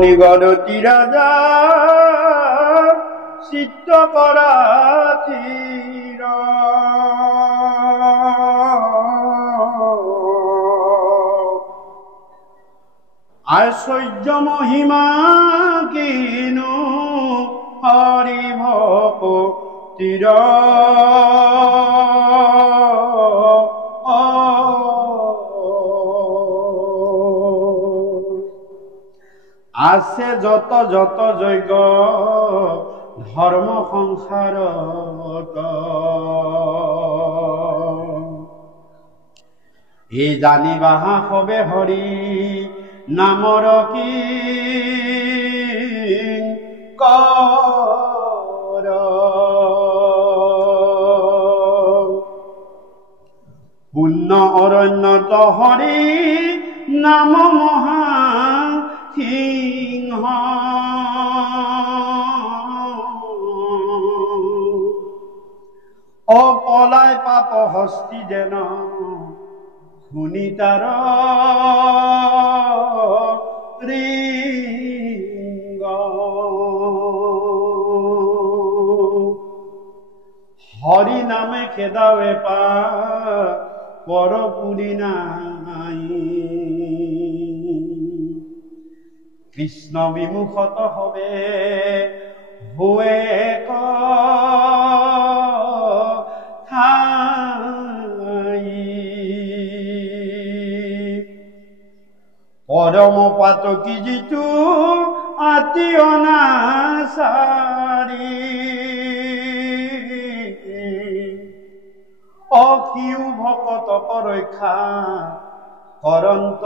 নিগড়তি ৰাজা চিত্ত কৰা থিৰ আশ্চৰ্য মহিমা কিনু হৰি ভক্তিৰ আছে যত যত যজ্ঞ ধৰ্ম সংসাৰত এই জানিবা হবে হৰি নামৰ কি কৰ পুণ্য অৰণ্যত হৰি নাম মহা সিংহ অপলাই পাপ হস্তি যেন শুনি তাৰ ৰিংগ হৰি নামে খেদাৱে পা পৰ পুৰি নাই কৃষ্ণ বিমুখত হবে হুৱে পৰম পাতকী যিটো আতি অনাচাৰী অখিউ ভকতক ৰক্ষা কৰন্ত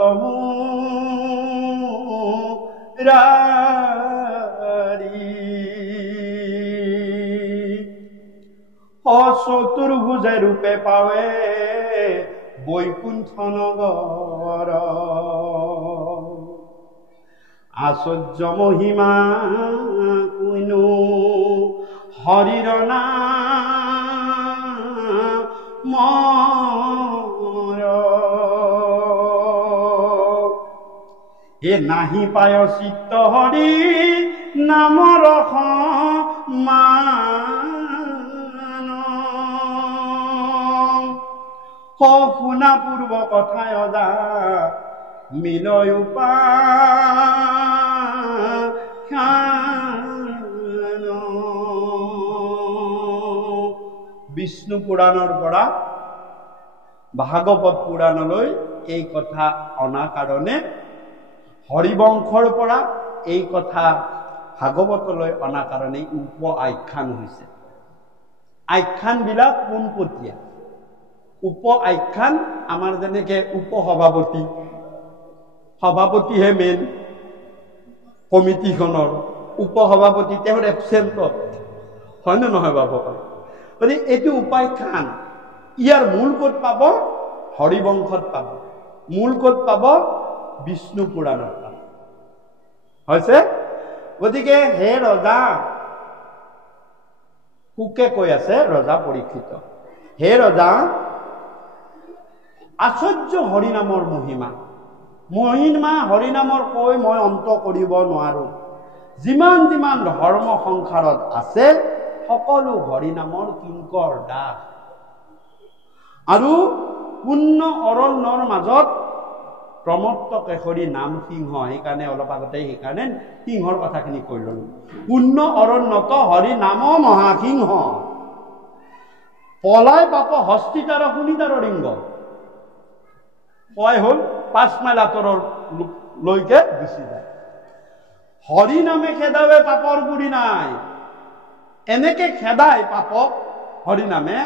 চতুৰ্ভুজে ৰূপে পাৱে বৈকুণ্ঠ নগৰ আশ্চৰ্য মহিমা কুইনো হৰিৰ নাম এ নাহি পায় চিত্ত হৰি নামৰ শুনা পূৰ্ব কথাই অজা মিলয় বিষ্ণু পুৰাণৰ পৰা ভাগৱত পুৰাণলৈ এই কথা অনা কাৰণে হৰিবংশৰ পৰা এই কথা ভাগৱতলৈ অনা কাৰণে উপ আখ্যান হৈছে আখ্যান বিলাক পোনপটীয়া উপ আখ্যান আমাৰ যেনেকে উপসভাপতি সভাপতিহে মেইন কমিটিখনৰ উপসভাপতি তেওঁৰ এবচেণ্টত হয় নে নহয় বাবু গতিকে এইটো উপাখ্যান ইয়াৰ মূল ক'ত পাব হৰিবংশত পাব মূল ক'ত পাব বিষ্ণু পুৰাণত পাব হৈছে গতিকে হে ৰজা কুকে কৈ আছে ৰজা পৰীক্ষিত হে ৰজা আশ্চৰ্য হৰিনামৰ মহিমা হৰিনামৰ কৈ মই অন্ত কৰিব নোৱাৰো যিমান যিমান ধৰ্ম সংসাৰত আছে সকলো হৰিনামৰ কিংকৰ দাস আৰু পূৰ্ণ অৰণ্যৰ মাজত প্ৰমত্ত কেশৰী নাম সিংহ সেইকাৰণে অলপ আগতে সেইকাৰণে সিংহৰ কথাখিনি কৈ ললো পূৰ্ণ অৰণ্যত হৰি নাম মহাসিংহ পলাই পাপ হস্তিতাৰ শুনিতাৰ ৰিংগ কয় হ'ল 5 মাইল আঁতৰৰ লৈকে গুচি যায় হৰি নামে খেদাৱে পাপৰ গুৰি নাই এনেকে খেদাই পাপক হৰি নামে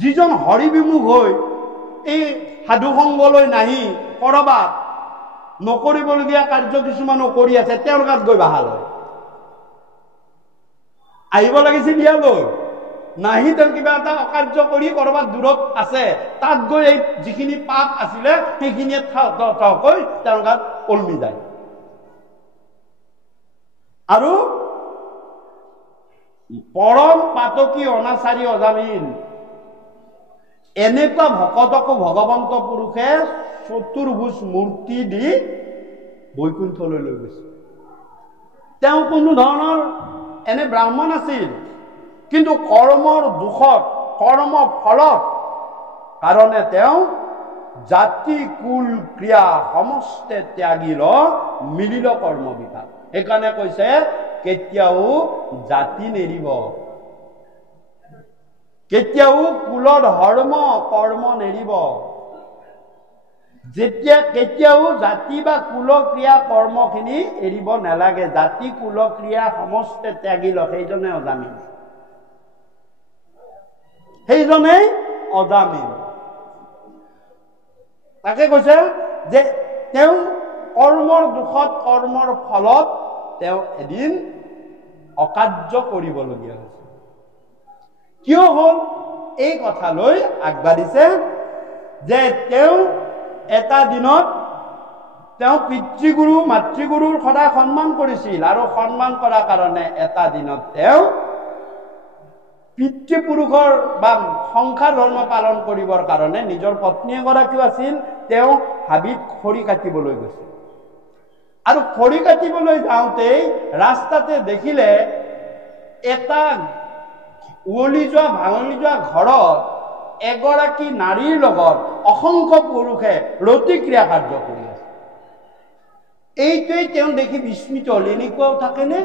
যিজন হৰি বিমুখ হৈ এই সাধু সংগলৈ নাহি কৰবাত নকৰিবলগীয়া কাৰ্য কিছুমানো কৰি আছে তেওঁৰ গাত গৈ বাহাল হয় আহিব লাগিছিল ইয়ালৈ নাহি তেওঁ কিবা এটা অকাৰ্য কৰি কৰবাত দূৰত আছে তাত গৈ এই যিখিনি পাপ আছিলে সেইখিনিয়ে কৈ তেওঁৰ গাত ওলমি যায় আৰু পৰম পাতকী অনাচাৰী অজামিল এনেকুৱা ভকতকো ভগৱন্ত পুৰুষে চতুৰ্ভুজ মূৰ্তি দি বৈকুণ্ঠলৈ লৈ গৈছে। তেওঁ কোনো ধৰণৰ এনে ব্ৰাহ্মণ আছিল, কিন্তু কৰ্মৰ দুখত কৰ্ম ফলত কাৰণে তেওঁ জাতি কুল ক্ৰিয়া সমস্তে ত্যাগিল মিলিল কৰ্ম বিভাগ। সেইকাৰণে কৈছে কেতিয়াও জাতি নেৰিব, কেতিয়াও কুল ধৰ্ম কৰ্ম নেৰিব। যেতিয়া কেতিয়াও জাতি বা কুল ক্ৰিয়া কৰ্মখিনি এৰিব নালাগে। জাতি কুল ক্ৰিয়া সমস্তে ত্যাগিল, সেইজনে অজামিল, সেইজনেই অজামিল। তাকে কৈছে যে তেওঁ কৰ্মৰ দুখত কৰ্মৰ ফলত তেওঁ এদিন অকাৰ্য কৰিবলগীয়া হৈছে। কিয় হ'ল এই কথালৈ আগবাঢ়িছে যে তেওঁ এটা দিনত তেওঁ পিতৃগুৰু মাতৃগুৰুৰ সদায় সন্মান কৰিছিল, আৰু সন্মান কৰাৰ কাৰণে এটা দিনত তেওঁ পিতৃপুৰুষৰ বা সংসাৰ ধৰ্ম পালন কৰিবৰ কাৰণে নিজৰ পত্নী এগৰাকীও আছিল, তেওঁ হাবিত খৰি কাটিবলৈ গৈছিল। আৰু খৰি কাটিবলৈ যাওঁতেই ৰাস্তাতে দেখিলে এটা উৱলি যোৱা ভাঙলি যোৱা ঘৰত এগৰাকী নাৰীৰ লগত অসংখ্য পুৰুষে ৰতিক্ৰিয়া কাৰ্য কৰি আছে। এইটোৱেই তেওঁ দেখি বিস্মিত হ'ল। এনেকুৱাও থাকেনে?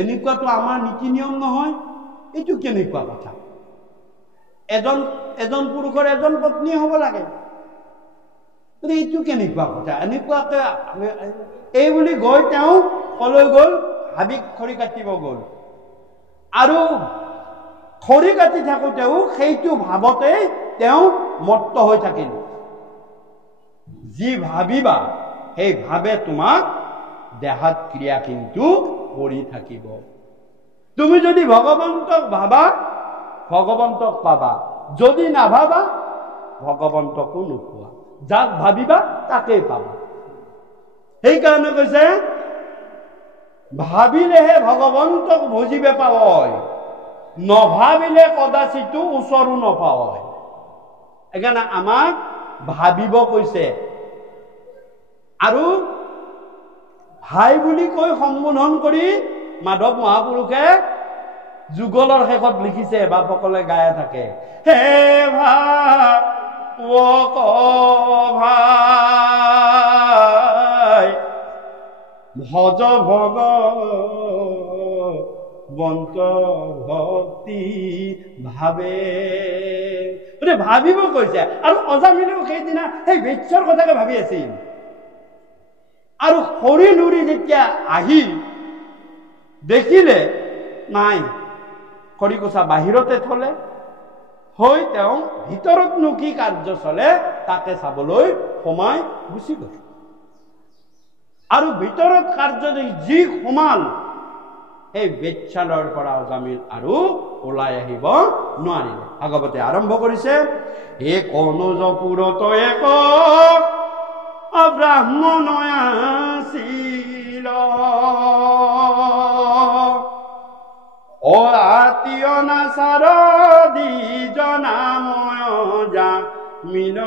এনেকুৱাতো আমাৰ নীতি নিয়ম নহয়, এইটো কেনেকুৱা কথা? এজন পুৰুষৰ এজন পত্নী হ'ব লাগে, এইটো কেনেকুৱা কথা? এনেকুৱাকে এই বুলি গৈ তেওঁ কলৈ গ'ল? হাবিত খৰি কাটিব গ'ল। আৰু খৰি কাটি থাকোঁতেও সেইটো ভাৱতেই তেওঁ মত্ত হৈ থাকিল। যি ভাবিবা সেই ভাবে তোমাক দেহাত ক্ৰিয়া কিন্তু কৰি থাকিব। তুমি যদি ভগৱন্তক ভাবা ভগৱন্তক পাবা, যদি নাভাবা ভগৱন্তকো নোপোৱা। যাক ভাবিবা তাকেই পাবা। সেইকাৰণে কৈছে ভাবিলেহে ভগৱন্তক বুজিবে পাৱই, নভাবিলে কদাচিতো ওচৰো নপাৱই। সেইকাৰণে আমাক ভাবিব কৈছে। আৰু ভাই বুলি কৈ সম্বোধন কৰি মাধৱ মহাপুৰুষে যুগলৰ শেষত লিখিছে, বাপসকলে গায়ে থাকে, হে ভাই ভজ ভগৱন্ত ভক্তি ভাবে। ভাবিব কৈছে। আৰু অজামিলেও সেইদিনা সেই বেচ্যৰ কথাকে ভাবি আছিল। আৰু খৰি লুৰি যেতিয়া আহি দেখিলে নাই, খৰিকোছা বাহিৰতে থলে, হৈ তেওঁ ভিতৰতনো কি কাৰ্য চলে তাকে চাবলৈ সোমাই গুচি গল। আৰু ভিতৰত কাৰ্য যি সোমাল, সেই বেচ্যালৰ পৰা অজামিল আৰু ওলাই আহিব নোৱাৰিলে। ভাগৱতে আৰম্ভ কৰিছে, এক অনুজপুৰত এক ব্ৰাহ্মণ আছিল, আতীয় নাচাৰ দ্বিজনাময় জামিল,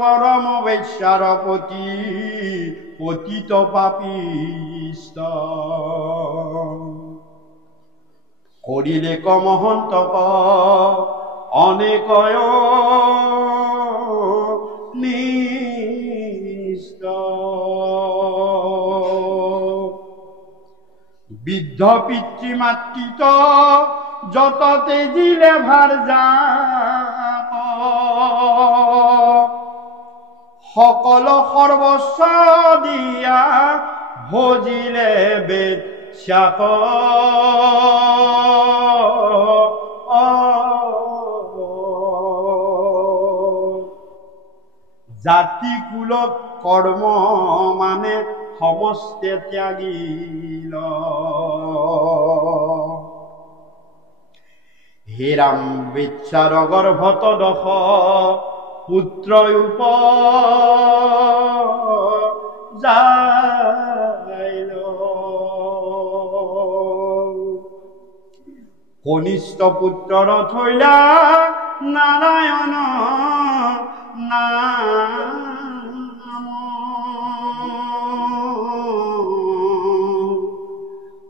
পৰম বেশ্যাৰ পতি পতিত পাপিষ্ট, কৰিলে কমহন্তক অনেকয় নিষ্ট, বৃদ্ধ পিতৃ মাতৃত যততে দিলে ভাৰ জাপ, সকলো সৰ্বস্ব দিয়া ভজিলে বেশ্যাক, জাতি কুল কৰ্ম মানে সমস্তে ত্যাগিল, হে ৰাম বেচ্ছাৰ গৰ্ভত দশ পুত্ৰ উপ যাইল কনিষ্ঠ পুত্ৰৰ থৈলা নাৰায়ণ নাম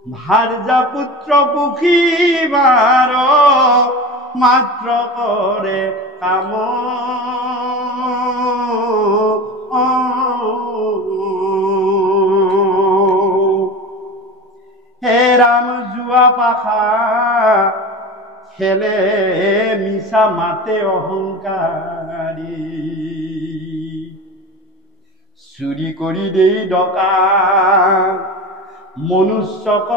ভাৰ্যা পুত্ৰ পুখিবাৰ মাত্ৰ কৰে কাম হে ৰাম যোৱা পাখা খেলে মিছা মাতে অহংকাৰী চুৰি কৰি দেই ডকা মনুষ্যক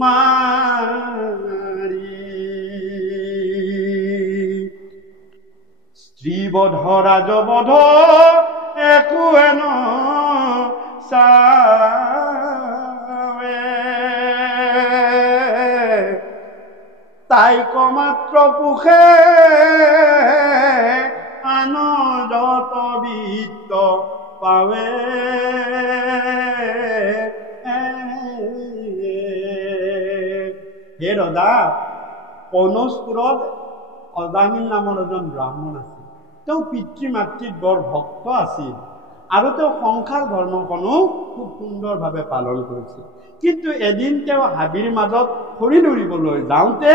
মাৰি স্ত্ৰীবধ ৰাজবধ একো এন তাইক মাত্ৰ পোষে আন যত বিত্ত পাৱে হে ৰজা কনৌজপুৰত অজামিল নামৰ এজন ব্ৰাহ্মণ আছিল তেওঁ পিতৃ মাতৃত বৰ ভক্ত আছিল আৰু তেওঁ সংসাৰ ধৰ্মকণো খুব সুন্দৰভাৱে পালন কৰিছিল কিন্তু এদিন তেওঁ হাবিৰ মাজত খৰি দৌৰিবলৈ যাওঁতে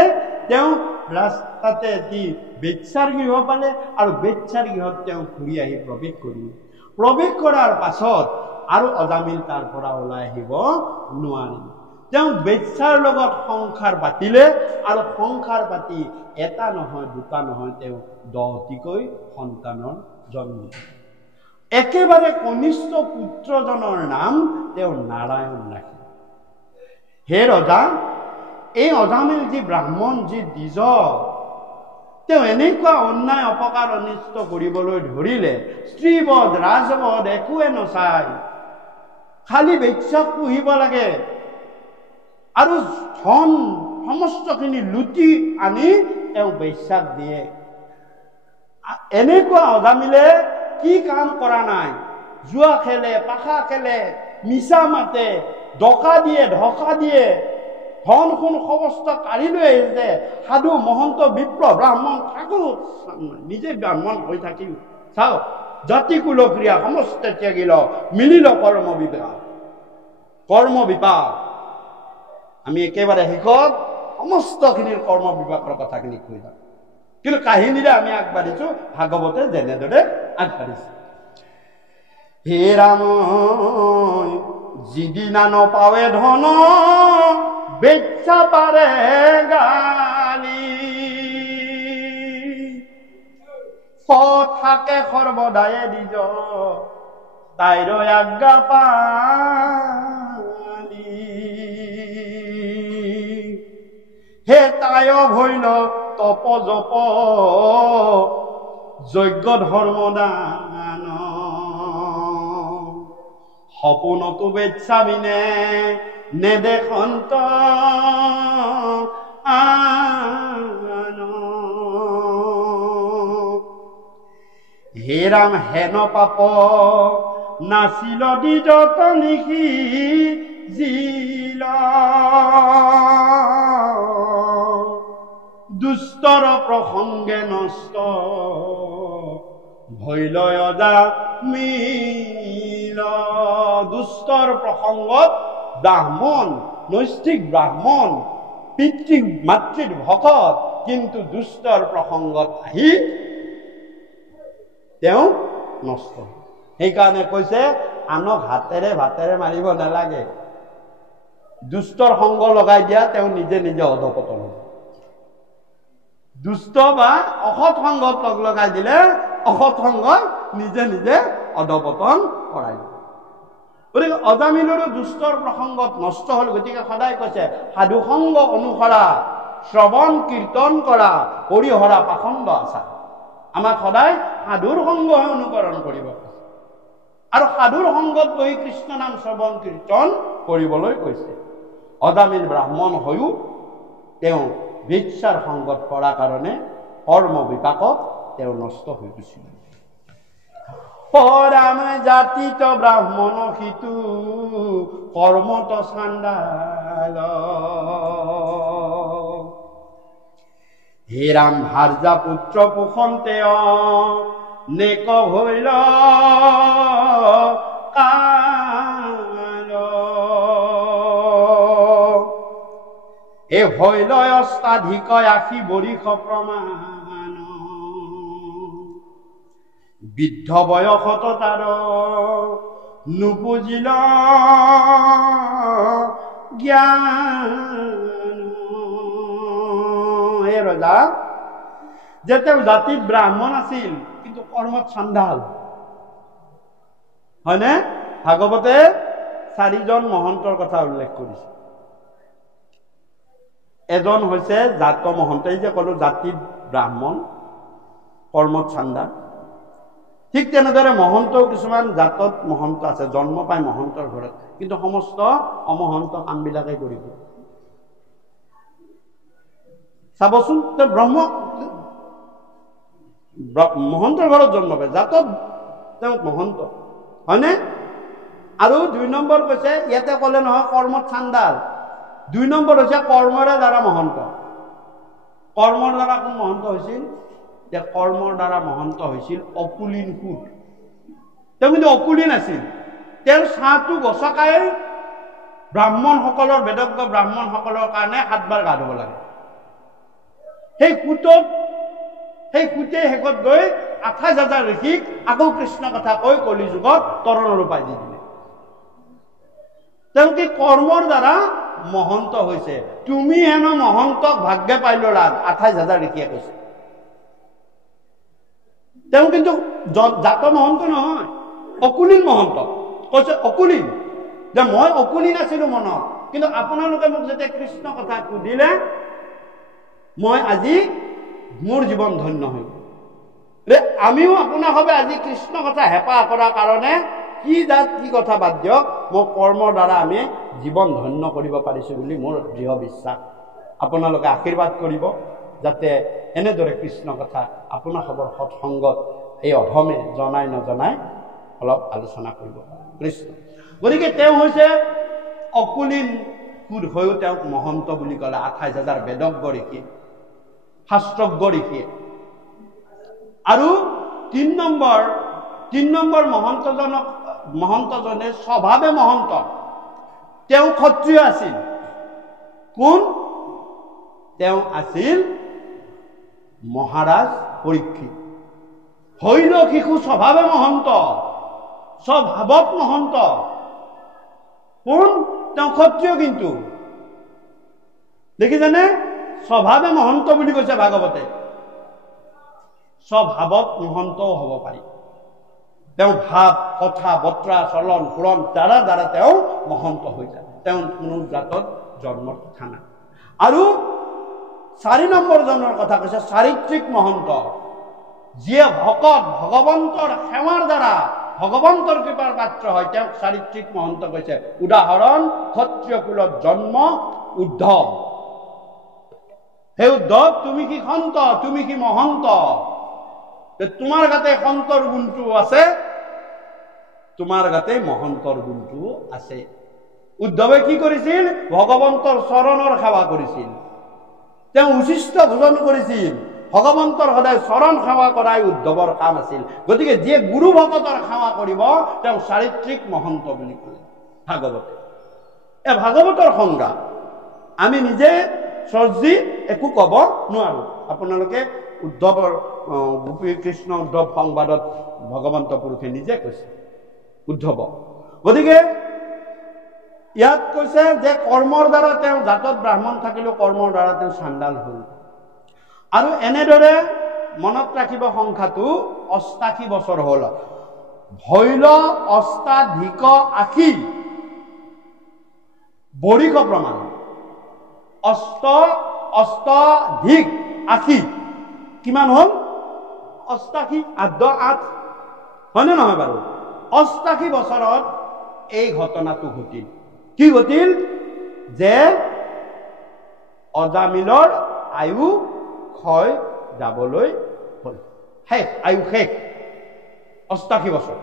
তেওঁ ৰাস্তাতে এটি বেচ্ছাৰ গৃহ পালে আৰু বেচ্ছাৰ গৃহত তেওঁ ঘূৰি আহি প্ৰৱেশ কৰাৰ পাছত আৰু অজামিল তাৰ পৰা ওলাই আহিব নোৱাৰিল তেওঁ বেচ্ছাৰ লগত সংসাৰ পাতিলে আৰু সংসাৰ পাতি এটা নহয় দুটা নহয় তেওঁ 10টিকৈ সন্তানৰ জন্ম একেবাৰে কনিষ্ঠ পুত্ৰজনৰ নাম তেওঁ নাৰায়ণ ৰাখিল হে ৰজা এই অজামিল যি ব্ৰাহ্মণ যি দ্বিজ তেওঁ এনেকুৱা অন্যায় অপকাৰ অনিষ্ট কৰিবলৈ ধৰিলে স্ত্ৰীবধ ৰাজবধ একোৱে নচাই খালি বেচ্ছাক পুহিব লাগে আৰু ধন সমস্তখিনি লুটি আনি তেওঁ বেচ্ছাক দিয়ে এনেকুৱা অজামিলে কি কাম কৰা নাই জুৱা খেলে পাখা খেলে মিছা মাতে ডকা দিয়ে ঢকা দিয়ে ধন সোণ সমস্ত কাঢ়ি লৈ আহিছে সাধু মহন্ত বিপ্ৰ ব্ৰাহ্মণ থাকো নিজে ব্ৰাহ্মণ হৈ থাকিল চাওক জাতি কুল ক্ৰিয়া সমস্ত ত্যাগিল মিলিল কৰ্ম বিপাক আমি একেবাৰে শেষত সমস্তখিনিৰ কৰ্ম বিপাকৰ কথাখিনি কৈ যাম কিন্তু কাহিনীৰে আমি আগবাঢ়িছো ভাগৱতে যেনেদৰে আগবাঢ়িছে হে ৰাম যিদিনা নপাৱে ধন বেচ্ছা পাৰে গালি থাকে সৰ্বদায়ে দিজ তাইৰ আজ্ঞা পালি হে তাই ভৈল তপ জপ যজ্ঞ ধৰ্ম দান সপোনতো বেচ্ছা বিনে নেদেখন্ত হে ৰাম হেন পাপ নাছিল দ্বিজত নিশি জিল দুষ্টৰ প্ৰসংগে নষ্ট ভৈলয় অজামিল দুষ্টৰ প্ৰসংগত ব্ৰাহ্মণ নৈষ্ঠিক ব্ৰাহ্মণ পিতৃ মাতৃৰ ভকত কিন্তু দুষ্টৰ প্ৰসংগত আহি তেওঁ নষ্ট সেইকাৰণে কৈছে আনক হাতেৰে ভাতেৰে মাৰিব নালাগে দুষ্টৰ সংগ লগাই দিয়া তেওঁ নিজে নিজে অধপতন হ'ব দুষ্ট বা অসৎ সংগত লগাই দিলে অসৎ সংগ নিজে নিজে অধপতন কৰাই দিব গতিকে অজামিলৰো দুষ্টৰ প্ৰসংগত নষ্ট হ'ল গতিকে সদায় কৈছে সাধু সংগ অনুসৰা শ্ৰৱণ কীৰ্তন কৰা হৰিহৰা পাখণ্ড আচাৰ আমাক সদায় সাধুৰ সংগহে অনুকৰণ কৰিব আৰু সাধুৰ সংগত বহি কৃষ্ণ নাম শ্ৰৱণ কীৰ্তন কৰিবলৈ কৈছে অজামিল ব্ৰাহ্মণ হৈও তেওঁ ভিক্ষাৰ সংগত কৰা কাৰণে কৰ্ম বিপাকত তেওঁ নষ্ট হৈ গৈছিল। পৰাম জাতিত ব্ৰাহ্মণ সিতু কৰ্মত চাণ্ডাল হে ৰাম ভাৰ্যা পুত্ৰ পোষণ তেওঁ নেক হৈল কাল এ হৈল অষ্টাধিক আশী বৰিষ প্ৰমাণ বৃদ্ধ বয়সত তাৰ নুপুজিল জ্ঞান। হে ৰজা, যে তেওঁ জাতিত ব্ৰাহ্মণ আছিল কিন্তু কৰ্মত চাণ্ডাল, হয়নে? ভাগৱতে 4জন মহন্তৰ কথা উল্লেখ কৰিছে। এজন হৈছে জাত মহন্ত, এই যে কলো জাতিত ব্ৰাহ্মণ কৰ্মত চাণ্ডাল। ঠিক তেনেদৰে মহন্তও কিছুমান জাতত মহন্ত আছে, জন্ম পায় মহন্তৰ ঘৰত, কিন্তু সমস্ত অমহন্ত কামবিলাকে কৰিব। চাবচোন, মহন্তৰ ঘৰত জন্ম পায়, জাতত তেওঁ মহন্ত, হয়নে? আৰু 2 নম্বৰ কৈছে, ইয়াতে ক'লে নহয় কৰ্মত চাণ্ডাল, 2 নম্বৰ হৈছে কৰ্মৰে দ্বাৰা মহন্ত। কৰ্মৰ দ্বাৰা কোন মহন্ত হৈছিল? যে কৰ্মৰ দ্বাৰা মহন্ত হৈছিল অকুলীন সুত। তেওঁ কিন্তু অকুলীন আছিল, তেওঁৰ ছাঁটো গছকাই ব্ৰাহ্মণসকলৰ, বেদজ্ঞ ব্ৰাহ্মণসকলৰ কাৰণে 7 বাৰ গা ধুব লাগে। সেই সুতে শেষত গৈ 28,000 ঋষিক আকৌ কৃষ্ণ কথা কৈ কলি যুগত তৰণৰ উপায় দি দিলে। তেওঁ কি কৰ্মৰ দ্বাৰা মহন্ত হৈছে। তুমি হেনো মহন্তক ভাগ্যে পাই ল'লা, 28,000 ঋষিয়ে কৈছে। তেওঁ কিন্তু জাত মহন্ত নহয়, অকুলীন মহন্ত। কৈছে অকুলীন, যে মই অকুলীন আছিলো মনত, কিন্তু আপোনালোকে মোক যেতিয়া কৃষ্ণ কথা সুধিলে মই আজি মোৰ জীৱন ধন্য হৈ গ'ল। আমিও আপোনাৰ হবে আজি কৃষ্ণ কথা হেঁপাহ কৰাৰ কাৰণে কি জাত কি কথা বাদ দিয়ক, মোৰ কৰ্মৰ দ্বাৰা আমি জীৱন ধন্য কৰিব পাৰিছো বুলি মোৰ দৃঢ় বিশ্বাস। আপোনালোকে আশীৰ্বাদ কৰিব যাতে এনেদৰে কৃষ্ণ কথা আপোনাৰ খবৰ সৎসংগত এই অধমে জনাই নজনাই অলপ আলোচনা কৰিব কৃষ্ণ। গতিকে তেওঁ হৈছে অকুলীন সুদ হৈও তেওঁক মহন্ত বুলি ক'লে 28,000 বেদজ্ঞ ঋষি, শাস্ত্ৰজ্ঞ ঋষিয়ে। আৰু 3 নম্বৰ মহন্তজনে স্বভাৱে মহন্ত, তেওঁ ক্ষত্ৰিয় আছিল। কোন? তেওঁ আছিল মহাৰাজ পৰীক্ষিত। হৈল শিশু স্বভাৱে মহন্ত, স্বভাৱত মহন্ত। কোন? তেওঁ ক্ষত্ৰিয়, কিন্তু দেখিছেনে? স্বভাৱে মহন্ত বুলি কৈছে ভাগৱতে। স্বভাৱত মহন্তও হ'ব পাৰি। তেওঁ ভাৱ, কথা, বতৰা, চলন ফুৰণ দ্বাৰা তেওঁ মহন্ত হৈ যায়। তেওঁ কোনো জাতত জন্মৰ কথা নাই। আৰু 4 নম্বৰ জনৰ কথা কৈছে চাৰিত্ৰিক মহন্ত, যিয়ে ভকত ভগৱন্তৰ সেৱাৰ দ্বাৰা ভগৱন্তৰ কৃপাৰ পাত্ৰ হয়, তেওঁক চাৰিত্ৰিক মহন্ত কৈছে। উদাহৰণ, ক্ষত্ৰিয় কুলত জন্ম উদ্ধৱ। হে উদ্ধৱ, তুমি কি সন্ত, তুমি কি মহন্ত? তোমাৰ গাতে সন্তৰ গুণটো আছে, তোমাৰ গাতে মহন্তৰ গুণটো আছে। উদ্ধৱে কি কৰিছিল? ভগৱন্তৰ চৰণৰ সেৱা কৰিছিল, তেওঁ উচিষ্ট ভোজন কৰিছিল। ভগৱন্তৰ সদায় চৰণ সেৱা কৰাই উদ্ধৱৰ কাম আছিল। গতিকে যিয়ে গুৰু ভকতৰ সেৱা কৰিব তেওঁ চাৰিত্ৰিক মহন্ত বুলি কলে ভাগৱতে। এই ভাগৱতৰ সংজ্ঞা আমি নিজে চৰ্জি একো ক'ব নোৱাৰো। আপোনালোকে উদ্ধৱৰ গোপী কৃষ্ণ উদ্ধৱ সংবাদত ভগৱন্ত পুৰুষে নিজে কৈছে উদ্ধৱ। গতিকে ইয়াত কৈছে যে কৰ্মৰ দ্বাৰা তেওঁ জাতত ব্ৰাহ্মণ থাকিলেও কৰ্মৰ দ্বাৰা তেওঁ চাণ্ডাল হ'ল। আৰু এনেদৰে মনত ৰাখিব সংখ্যাটো 88 বছৰ হ'ল। হৈল অষ্টাধিক 80 বৰিষ প্ৰমাণ। অষ্টাধিক 80 কিমান হ'ল? 88, 8 হয়নে নহয় বাৰু? 88 বছৰত এই ঘটনাটো ঘটিল। কি ঘটিল? যে অজামিলৰ আয়ু ক্ষয় যাবলৈ হ'ল। শেষ, আয়ু শেষ, ৮৮ বছৰ।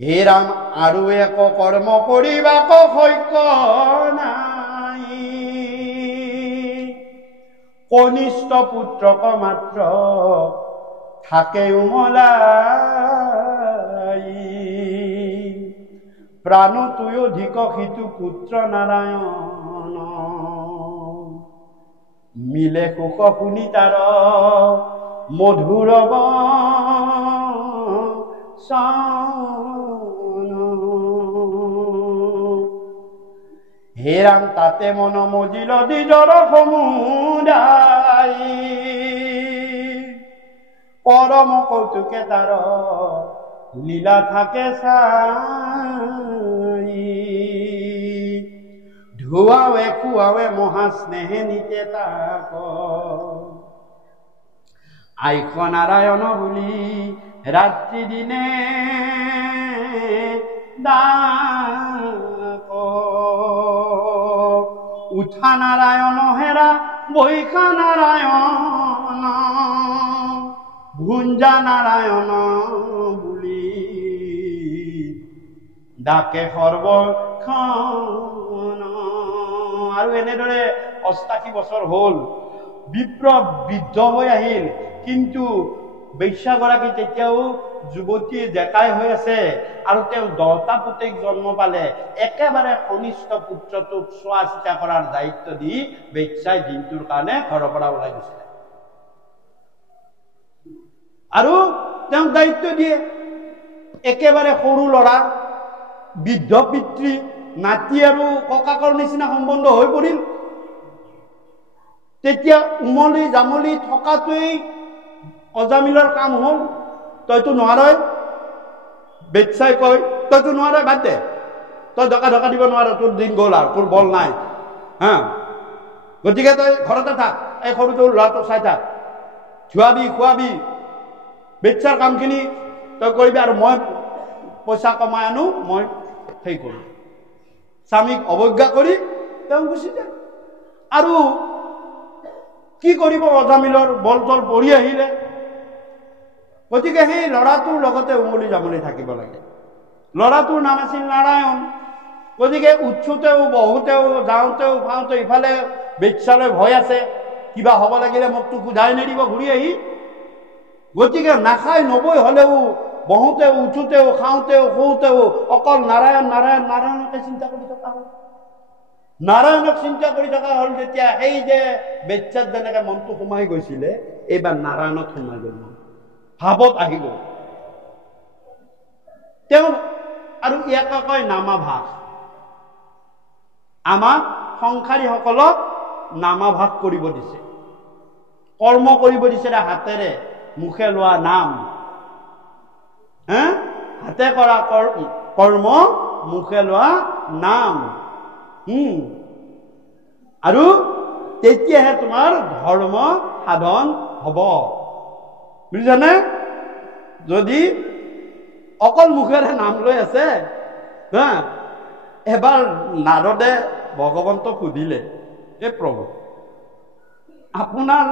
হে ৰাম আৰু এক কৰ্ম কৰিবাক সক্য নাই, কনিষ্ঠ পুত্ৰক মাত্ৰ থাকে উমলাই, প্ৰাণ তুই অধিক সিতু পুত্ৰ নাৰায়ণ, মিলে সুখ শুনি তাৰ মধুৰ বচন। হে ৰাম তাতে মন মজিল দ্বিজৰ সমুদায়, পৰম কৌতুকে তাৰ লীলা থাকে চাই, ধুৱাৱে খুৱাৱে মহা স্নেহে নিতে তাক, আইখ নাৰায়ণ বুলি ৰাত্ৰি দিনে ডাক, উঠা নাৰায়ণ হেৰা বৈশা নাৰায়ণ, ভুঞ্জা নাৰায়ণ বুলি ডাকে সৰ্বক্ষণ। আৰু এনেদৰে ৮৮ বছৰ হ'ল, বিপ্ৰ বৃদ্ধ হৈ আহিল, কিন্তু বেশ্যাগৰাকী তেতিয়াও যুৱতী ডেকাই হৈ আছে, আৰু তেওঁ 10টা পুতেক জন্ম পালে। একেবাৰে কনিষ্ঠ পুত্ৰটোক চোৱা চিতা কৰাৰ দায়িত্ব দি বেশ্যাই দিনটোৰ কাৰণে ঘৰৰ পৰা ওলাই গৈছিলে। আৰু তেওঁক দায়িত্ব দিয়ে, একেবাৰে সৰু ল'ৰা, বৃদ্ধ পিতৃ, নাতি আৰু ককাকৰ নিচিনা সম্বন্ধ হৈ পৰিল। তেতিয়া উমলি জামলি থকাটোৱেই অজামিলৰ কাম হ'ল। তইতো নোৱাৰই, বেশ্যাই কয় তইতো নোৱাৰই, বাদ দে, তই ধকা ধকা দিব নোৱাৰ, তোৰ দিন গ'ল আৰু তোৰ বল নাই, হা, গতিকে তই ঘৰতে থাক, এই সৰুটো ল'ৰাটোক চাই থাক, ধুৱাবি খুৱাবি, বেশ্যাৰ কামখিনি তই কৰিবি, আৰু মই পইচা কমাই আনো, মই সেই কৰোঁ। স্বামীক অৱজ্ঞা কৰি তেওঁ গুচি যায়। আৰু কি কৰিব, অজামিলৰ বল তল পৰি আহিলে। গতিকে সেই ল'ৰাটোৰ লগতে উমলি জামলি থাকিব লাগে। ল'ৰাটোৰ নাম আছিল নাৰায়ণ। গতিকে উঠোতেও বহুতেও যাওঁতেও খাওঁতে ইফালে বেশ্যালৈ ভয় আছে, কিবা হ'ব লাগিলে মোকতো সোধাই নিদিব ঘূৰি আহি। গতিকে নাখাই নবৈ হ'লেও বহুতেও উঠোতেও খাওঁতেও শুওঁতেও অকল নাৰায়ণ নাৰায়ণ নাৰায়ণকে চিন্তা কৰি থকা হ'ল। নাৰায়ণক চিন্তা কৰি থকা হ'ল যেতিয়া, সেই যে বেশ্যাত যেনেকে মনটো সোমাই গৈছিলে, এইবাৰ নাৰায়ণত সোমাই গ'ল, ভাৱত আহি গ'ল তেওঁ। আৰু ইয়াকে কয় নামাভাস। আমাক সংসাৰীসকলক নামাভাস কৰিব দিছে, কৰ্ম কৰিব দিছে, হাতেৰে মুখে লোৱা নাম, হাতে কৰা কৰ্ম, মুখে লোৱা নাম। আৰু তেতিয়াহে তোমাৰ ধৰ্ম সাধন হব, বুজিছানে? যদি অকল মুখেৰে নাম লৈ আছে, এবাৰ নাৰদে ভগৱন্তক সুধিলে, এ প্ৰভু, আপোনাৰ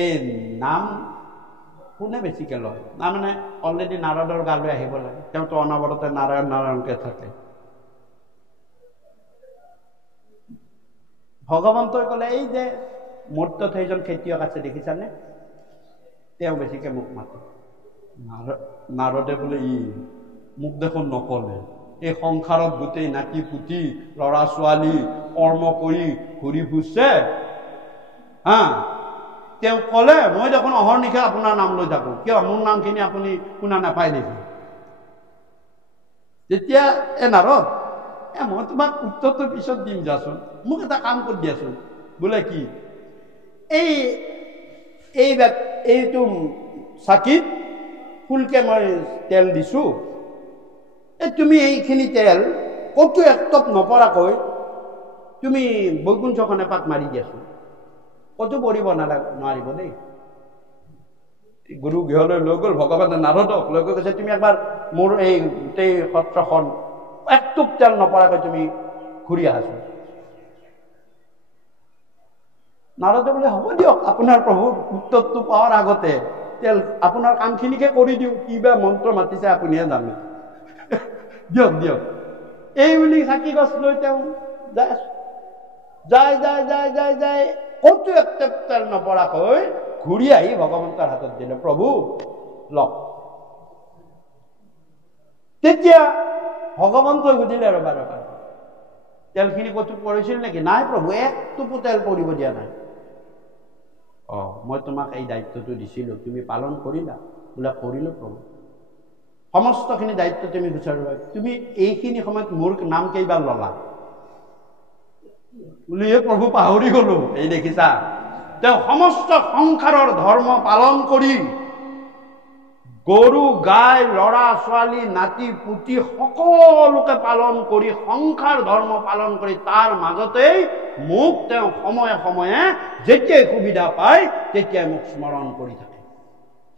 এই নাম কোনে বেছিকে লয়? তাৰমানে অলৰেডি নাৰদৰ গালৈ আহিব লাগে, তেওঁতো অনবৰতে নাৰায়ণ নাৰায়ণকে থাকে। ভগৱন্তই ক'লে, এই যে মূৰ্তত সেইজন খেতিয়ক আছে দেখিছানে, তেওঁ বেছিকে মোক মাতে। নাৰদে বোলে, মোক দেখোন নকলে, এই সংসাৰত গোটেই নাতি পুতি ল'ৰা ছোৱালী কৰ্ম কৰি ঘূৰি ফুৰিছে, তেওঁ ক'লে, মই দেখোন অহৰ্নিশে আপোনাৰ নাম লৈ থাকো, কিয় মোৰ নামখিনি আপুনি শুনা নাপায় নেকি? তেতিয়া নাৰদ, মই তোমাক উত্তৰটো পিছত দিম যাচোন, মোক এটা কাম কৰি দিয়াচোন। বোলে কি? এইটো চাকিত ফুলকে মই তেল দিছো, তুমি এইখিনি তেল ক'তো একটপ নপৰাকৈ তুমি বৈকুণ্ঠখন এপাক মাৰি দিয়াচোন, ক'তো পৰিব নোৱাৰিব দেই। গুৰু গৃহলৈ লৈ গ'ল, ভগৱানে নাৰদক লৈ গৈ কৈছে, তুমি একবাৰ মোৰ এই গোটেই সত্ৰখন একটুপ তেল নপৰাকৈ তুমি ঘূৰি আহাচোন। নাৰদে বোলে হ'ব দিয়ক, আপোনাৰ প্ৰভু উত্তৰটো পোৱাৰ আগতে আপোনাৰ কামখিনিকে কৰি দিওঁ, কিবা মন্ত্ৰ মাতিছে আপুনিহে জানে। দিয়ক দিয়ক এই বুলি চাকি গছ লৈ তেওঁ যায় ক'তো একটেপ্টাৰ নপৰাকৈ ঘূৰি আহি ভগৱন্তৰ হাতত দিলে, প্ৰভু লওক। তেতিয়া ভগৱন্তই সুধিলে, ৰবা তেলখিনি ক'তো পৰিছিল নেকি? নাই প্ৰভু, এক টোপো তেল পৰিব দিয়া নাই। মই তোমাক এই দায়িত্বটো দিছিলো, তুমি পালন কৰিলা? বোলে কৰিলো প্ৰভু। সমস্তখিনি দায়িত্ব তুমি গুচাৰিবা, তুমি এইখিনি সময়ত মোৰ নাম কেইবাৰ ললা? বোলে প্ৰভু পাহৰি গলো। এই দেখিছা, তেওঁ সমস্ত সংসাৰৰ ধৰ্ম পালন কৰি গৰু গাই ল'ৰা ছোৱালী নাতি পুতি সকলোকে পালন কৰি সংসাৰ ধৰ্ম পালন কৰি তাৰ মাজতেই মোক তেওঁ সময়ে সময়ে যেতিয়াই সুবিধা পায় তেতিয়াই মোক স্মৰণ কৰি থাকে,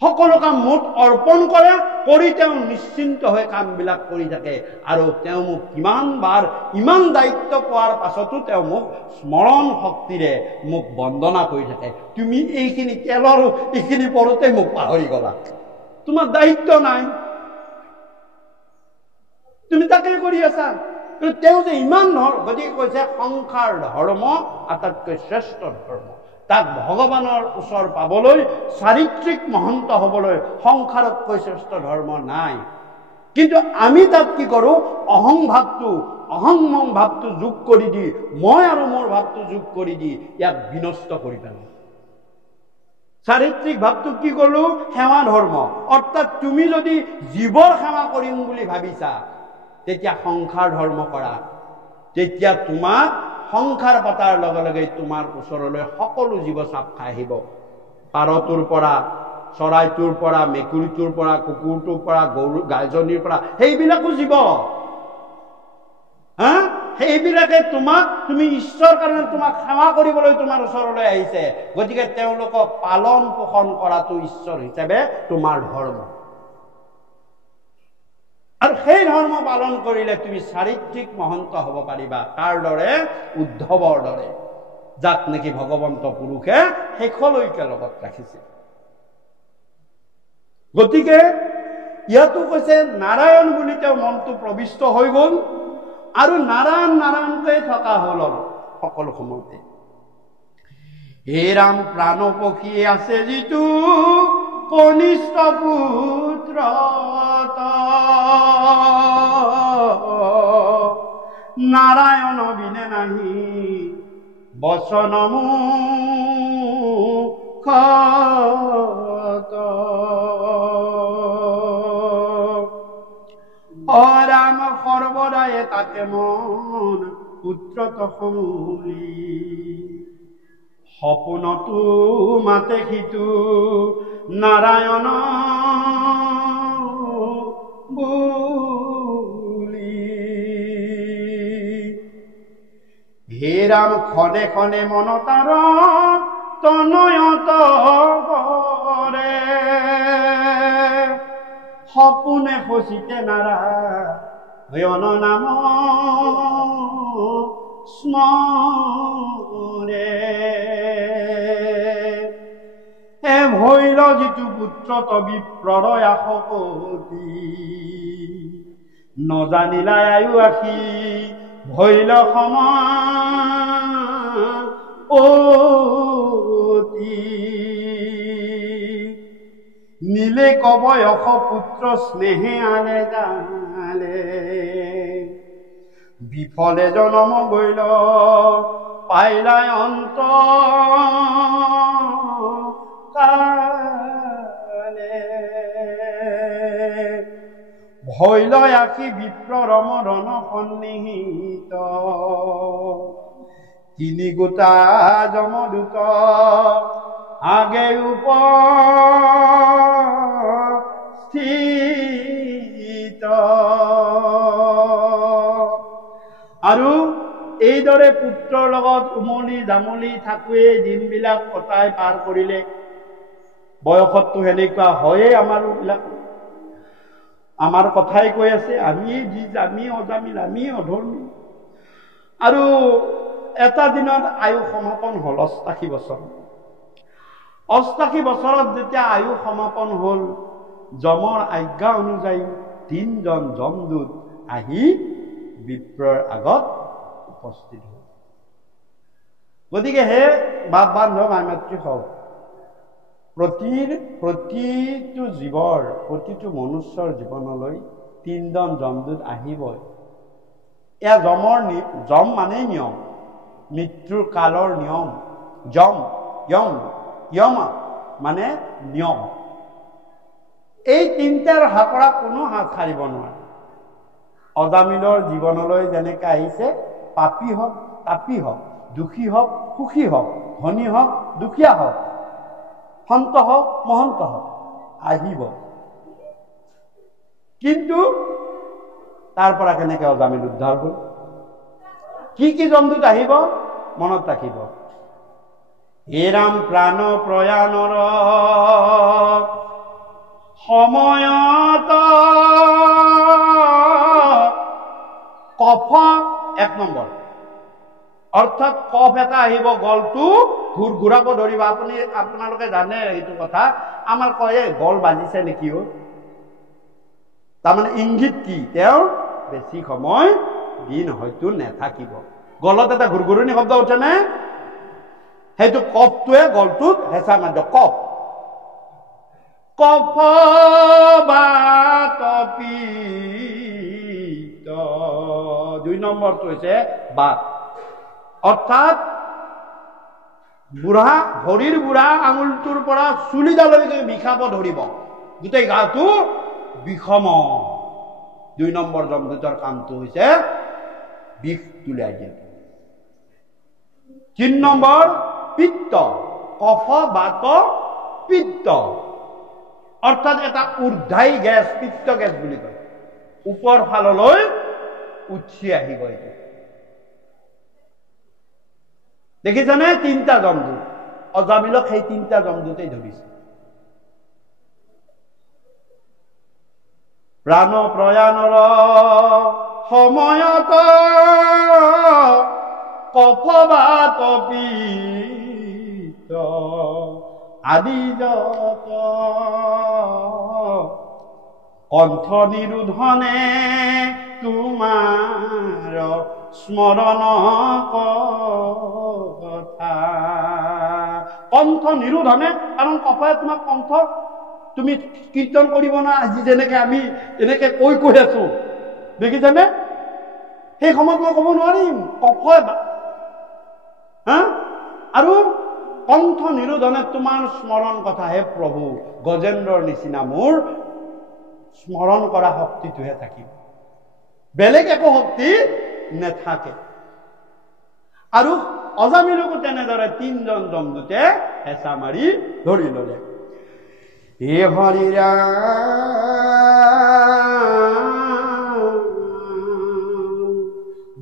সকলো কাম মোক অৰ্পণ কৰে, কৰি তেওঁ নিশ্চিন্ত হৈ কামবিলাক কৰি থাকে। আৰু তেওঁ মোক কিমানবাৰ ইমান দায়িত্ব পোৱাৰ পাছতো তেওঁ মোক স্মৰণ শক্তিৰে মোক বন্দনা কৰি থাকে। তুমি এইখিনি তেলৰ এইখিনি পৰোতে মোক পাহৰি গলা, তোমাৰ দায়িত্ব নাই, তুমি তাকে কৰি আছা। কিন্তু তেওঁ যে ইমান গতিকে কৈছে সংসাৰ ধৰ্ম আটাইতকৈ শ্ৰেষ্ঠ ধৰ্ম। তাক ভগৱানৰ ওচৰ পাবলৈ, চাৰিত্ৰিক মহন্ত হবলৈ সংসাৰতকৈ শ্ৰেষ্ঠ ধৰ্ম নাই। কিন্তু আমি তাত কি কৰো, অহং মম ভাৱটো যোগ কৰি দি, মই আৰু মোৰ ভাৱটো যোগ কৰি দি ইয়াক বিনষ্ট কৰি পেলাওঁ। চাৰিত্ৰিক ভাৱটো কি কলো, সেৱা ধৰ্ম। অৰ্থাৎ তুমি যদি জীৱৰ সেৱা কৰিম বুলি ভাবিছা তেতিয়া সংসাৰ ধৰ্ম কৰা, তেতিয়া তোমাক সংসাৰ পতাৰ লগে লগে তোমাৰ ওচৰলৈ সকলো জীৱ চাপ খাই আহিব। পাৰটোৰ পৰা, চৰাইটোৰ পৰা, মেকুৰীটোৰ পৰা, কুকুৰটোৰ পৰা, গৰু গাইজনীৰ পৰা, সেইবিলাকো জীৱ। সেইবিলাকে তুমি ঈশ্বৰ কাৰণে তোমাক সেৱা কৰিবলৈ তোমাৰ ওচৰলৈ আহিছে। গতিকে তেওঁলোকক পালন পোষণ কৰাটো ঈশ্বৰ হিচাপে তোমাৰ ধৰ্ম। আৰু সেই ধৰ্ম পালন কৰিলে তুমি চাৰিত্ৰিক মহন্ত হব পাৰিবা। তাৰ দৰে উদ্ধৱৰ দৰে, যাক নেকি ভগৱন্ত পুৰুষে শেষলৈকে লগত ৰাখিছে। গতিকে ইয়াতো কৈছে নাৰায়ণ বুলি তেওঁ মনটো প্ৰবিষ্ট হৈ গল আৰু নাৰায়ণ নাৰায়ণকে থকা হল সকলো সময়তে। হে ৰাম প্ৰাণ পক্ষী আছে যিটো কনিষ্ঠ পুত্ৰ, নাৰায়ণ বিনে নাহি বচন মুখত। অৰাম সৰ্বদায়ে তাতে মন পুত্ৰত সমুলি, সপোনতো মাতে সিটো নাৰায়ণ হে ৰাম খনে খনে মনতাৰ তনয়ত কৰে, সপোনে খচিতে নাৰায়ণ নাম স্মৰে। ভৈল যিটো পুত্ৰ বিপ্ৰৰ আশকতি, নজানিলা আয়ু আশী ভৈল অতি। নীলে কবয়স পুত্ৰ স্নেহে আলে জালে, বিফলে জনম গৈল পাইলাই অন্ত কালে। ভৈল আশী বিপ্ৰৰ মৰণ সন্নিহিত, তিনি গোটা যমদূত আগে উপস্থিত। আৰু এইদৰে পুত্ৰৰ লগত উমলি জামলি থাকোৱে দিনবিলাক কটাই পাৰ কৰিলে। বয়সততো সেনেকুৱা হয়ে আমাৰ বিলাক, আমাৰ কথাই কৈ আছে, আমি অজামিল, আমি অধৰ্মী। আৰু এটা দিনত আয়ু সমাপন হল ৮৮ বছৰ। ৮৮ বছৰত যেতিয়া আয়ু সমাপন হল, যমৰ আজ্ঞা অনুযায়ী ৩জন যমদূত আহি বিপ্ৰৰ আগত উপস্থিত হল। গতিকে হে বাপ বান্ধৱ মাই মাতৃ হওক, প্ৰতিটো জীৱৰ, প্ৰতিটো মনুষ্যৰ জীৱনলৈ ৩জন যমদূত আহিবই। এয়া যম মানেই নিয়ম, মৃত্যুৰ কালৰ নিয়ম। যম মানে নিয়ম। এই তিনিটাৰ হাতৰ পৰা কোনো হাত সাৰিব নোৱাৰে। অজামিলৰ জীৱনলৈ যেনেকৈ আহিছে, পাপী হওক তাপী হওক, দুখী হওক সুখী হওক, ধনী হওক দুখীয়া হওক, সন্ত হওক মহন্ত হওক, আহিব। কিন্তু তাৰ পৰা কেনেকৈ অজামিল উদ্ধাৰ হল, কি যমদূত আহিব মনত ৰাখিব। হে ৰাম প্ৰাণ প্ৰয়াণৰ সময়ত কফ ১ নম্বৰ, অৰ্থাৎ কফ এটা আহিব, গলটো ঘূৰাব ধৰিব। আপোনালোকে জানে এইটো কথা, আমাৰ কয়ে গল বাজিছে নেকি অ, তাৰমানে ইংগিত কি, তেওঁ বেছি সময় দিন হয়তো নেথাকিব। গলত এটা ঘুৰঘুৰণি শব্দ উঠেনে, সেইটো কফটোৱে গলটোত হেঁচা মাৰিব। কফ বাত পিত্ত, ২ নম্বৰটো হৈছে বাত, অৰ্থাৎ ভৰিৰ বুঢ়া আঙুলটোৰ পৰা চুলিডালৈকে বিষাব ধৰিব, গোটেই গাটো বিষম। ২ নম্বৰ যমদূতৰ কামটো হৈছে বিষ তুলাই দিয়া। ৩ নম্বৰ পিত্ত, কফ বাত পিত্ত, অৰ্থাৎ এটা ঊৰ্ধ্বায়ী গেছ, পিত্ত গেছ বুলি কয়, ওপৰ ফাললৈ উঠি আহিব। এইটো দেখিছানে? ৩টা যমদূত, অজামিলক সেই 3টা যমদূতেই ধৰিছে। প্ৰাণ প্ৰয়াণৰ সময়ত কফ বাত পিত্ত আদি যত কণ্ঠ নিৰোধনে তোমাৰ স্মৰণ কথা। কণ্ঠ নিৰোধনে, কাৰণ কফাই তোমাক কণ্ঠ, তুমি কীৰ্তন কৰিব না, আজি যেনেকে আমি এনেকে কৈ আছো, দেখিছানে? সেই সময়ত মই ক'ব নোৱাৰিম, কফাই আৰু কণ্ঠ নিৰোধনে তোমাৰ স্মৰণ কথা। হে প্ৰভু, গজেন্দ্ৰৰ নিচিনা মোৰ স্মৰণ কৰা শক্তিটোহে থাকিব, বেলেগ একো শক্তি নেথাকে। আৰু অজামিলকো তেনেদৰে 3জন যমদূতে হেঁচা মাৰি ধৰি ললে। হে হৰি ৰাম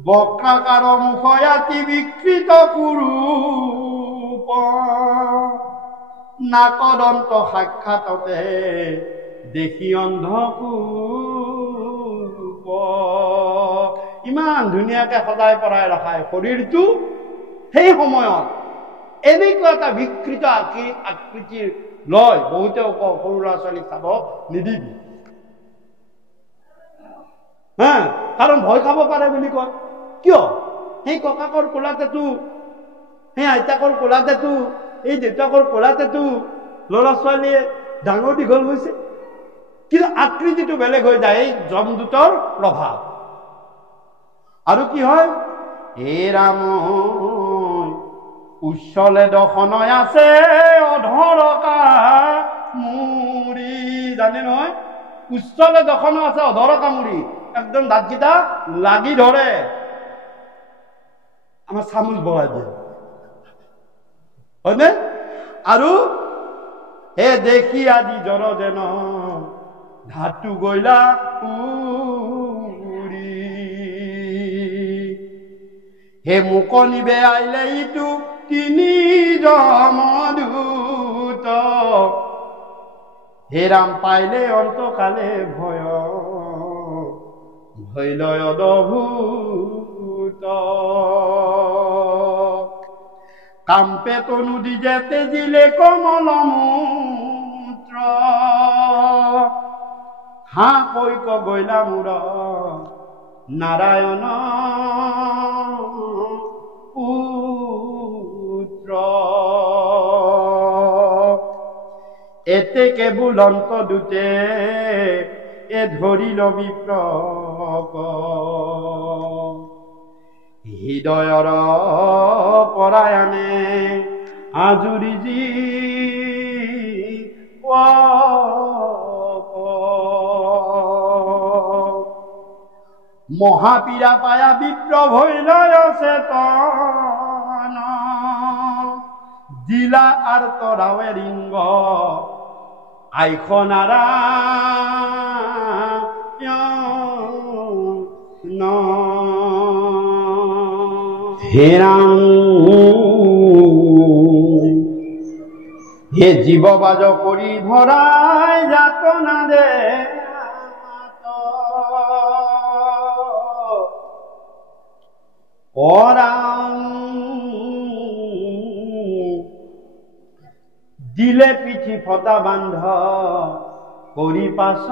বক্ৰাকাৰ মুখয়াতি বিকৃত কুৰূপ, নাকদন্ত সাক্ষাততে দেখি অন্ধকূপ। ইমান ধুনীয়াকে সদায় পৰাই ৰখায় শৰীৰটো, সেই সময়ত এনেকুৱা এটা বিকৃত আকৃতিৰ লয়। বহুতেও কয় সৰু ল'ৰা ছোৱালীক চাব নিদিবি, কাৰণ ভয় খাব পাৰে বুলি কয়। কিয়? সেই ককাকৰ কোলাতেতো, সেই আইতাকৰ কোলাতেতো, এই দেউতাকৰ কোলাতেতো ল'ৰা ছোৱালীয়ে ডাঙৰ দীঘল হৈছে, কিন্তু আকৃতিটো বেলেগ হৈ যায়, এই যমদূতৰ প্ৰভাৱ। আৰু কি হয়? হে ৰাম উচ্চলে দশনয় আছে অধৰকা মুৰি, জানে নহয়? উচ্চলে দশন আছে অধৰকা মুৰি, একদম দাঁতকেইটা লাগি ধৰে, আমাৰ চামুচ বহাই দিয়ে, হয়নে? আৰু হে দেখি আদি জ্বৰ যেন ধাতু গইলা উৰি, হে মুকনিবে আইলে ইটো 3 যমদূত, হে ৰাম পাইলে অন্তকালে ভয় ভৈলয় অদভূত। কাম্পে তনু দিজে তেজিলে কমল মূত্র হা কৈক গৈলা মূৰ নাৰায়ণ পুত্ৰ এতে কেবুলন্ত দুতে এ ধৰিল বিপ্লব হৃদয়ৰ পৰায়ণে আজুৰি যি মহাপীড়া পায়া বিপ্লব হইল চেতন দিলা আৰ তৰাৱে ৰিঙ্গ আইখনাৰা হেৰাং হে জীববাজ কৰি ভৰাই যাতনা দে দিলে পিঠি ফটা বান্ধ কৰি পাছ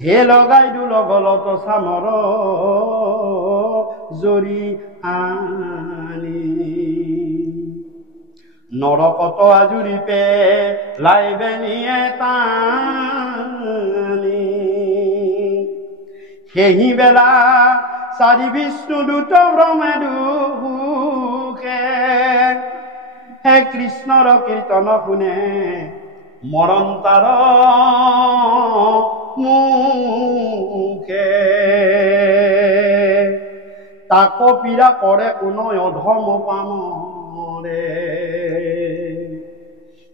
হে লগাই দু লগলত চামৰ জৰি আনি নৰকত আজুৰি পে লাইবে নিয়ে টানি সেহি বেলা চাৰি বিষ্ণু দূত ব্ৰহ্মে দুখে হে কৃষ্ণৰ কীৰ্তন শুনে মৰন্তাৰ মুখে তাক পীড়া কৰে কোনো অধম পামৰে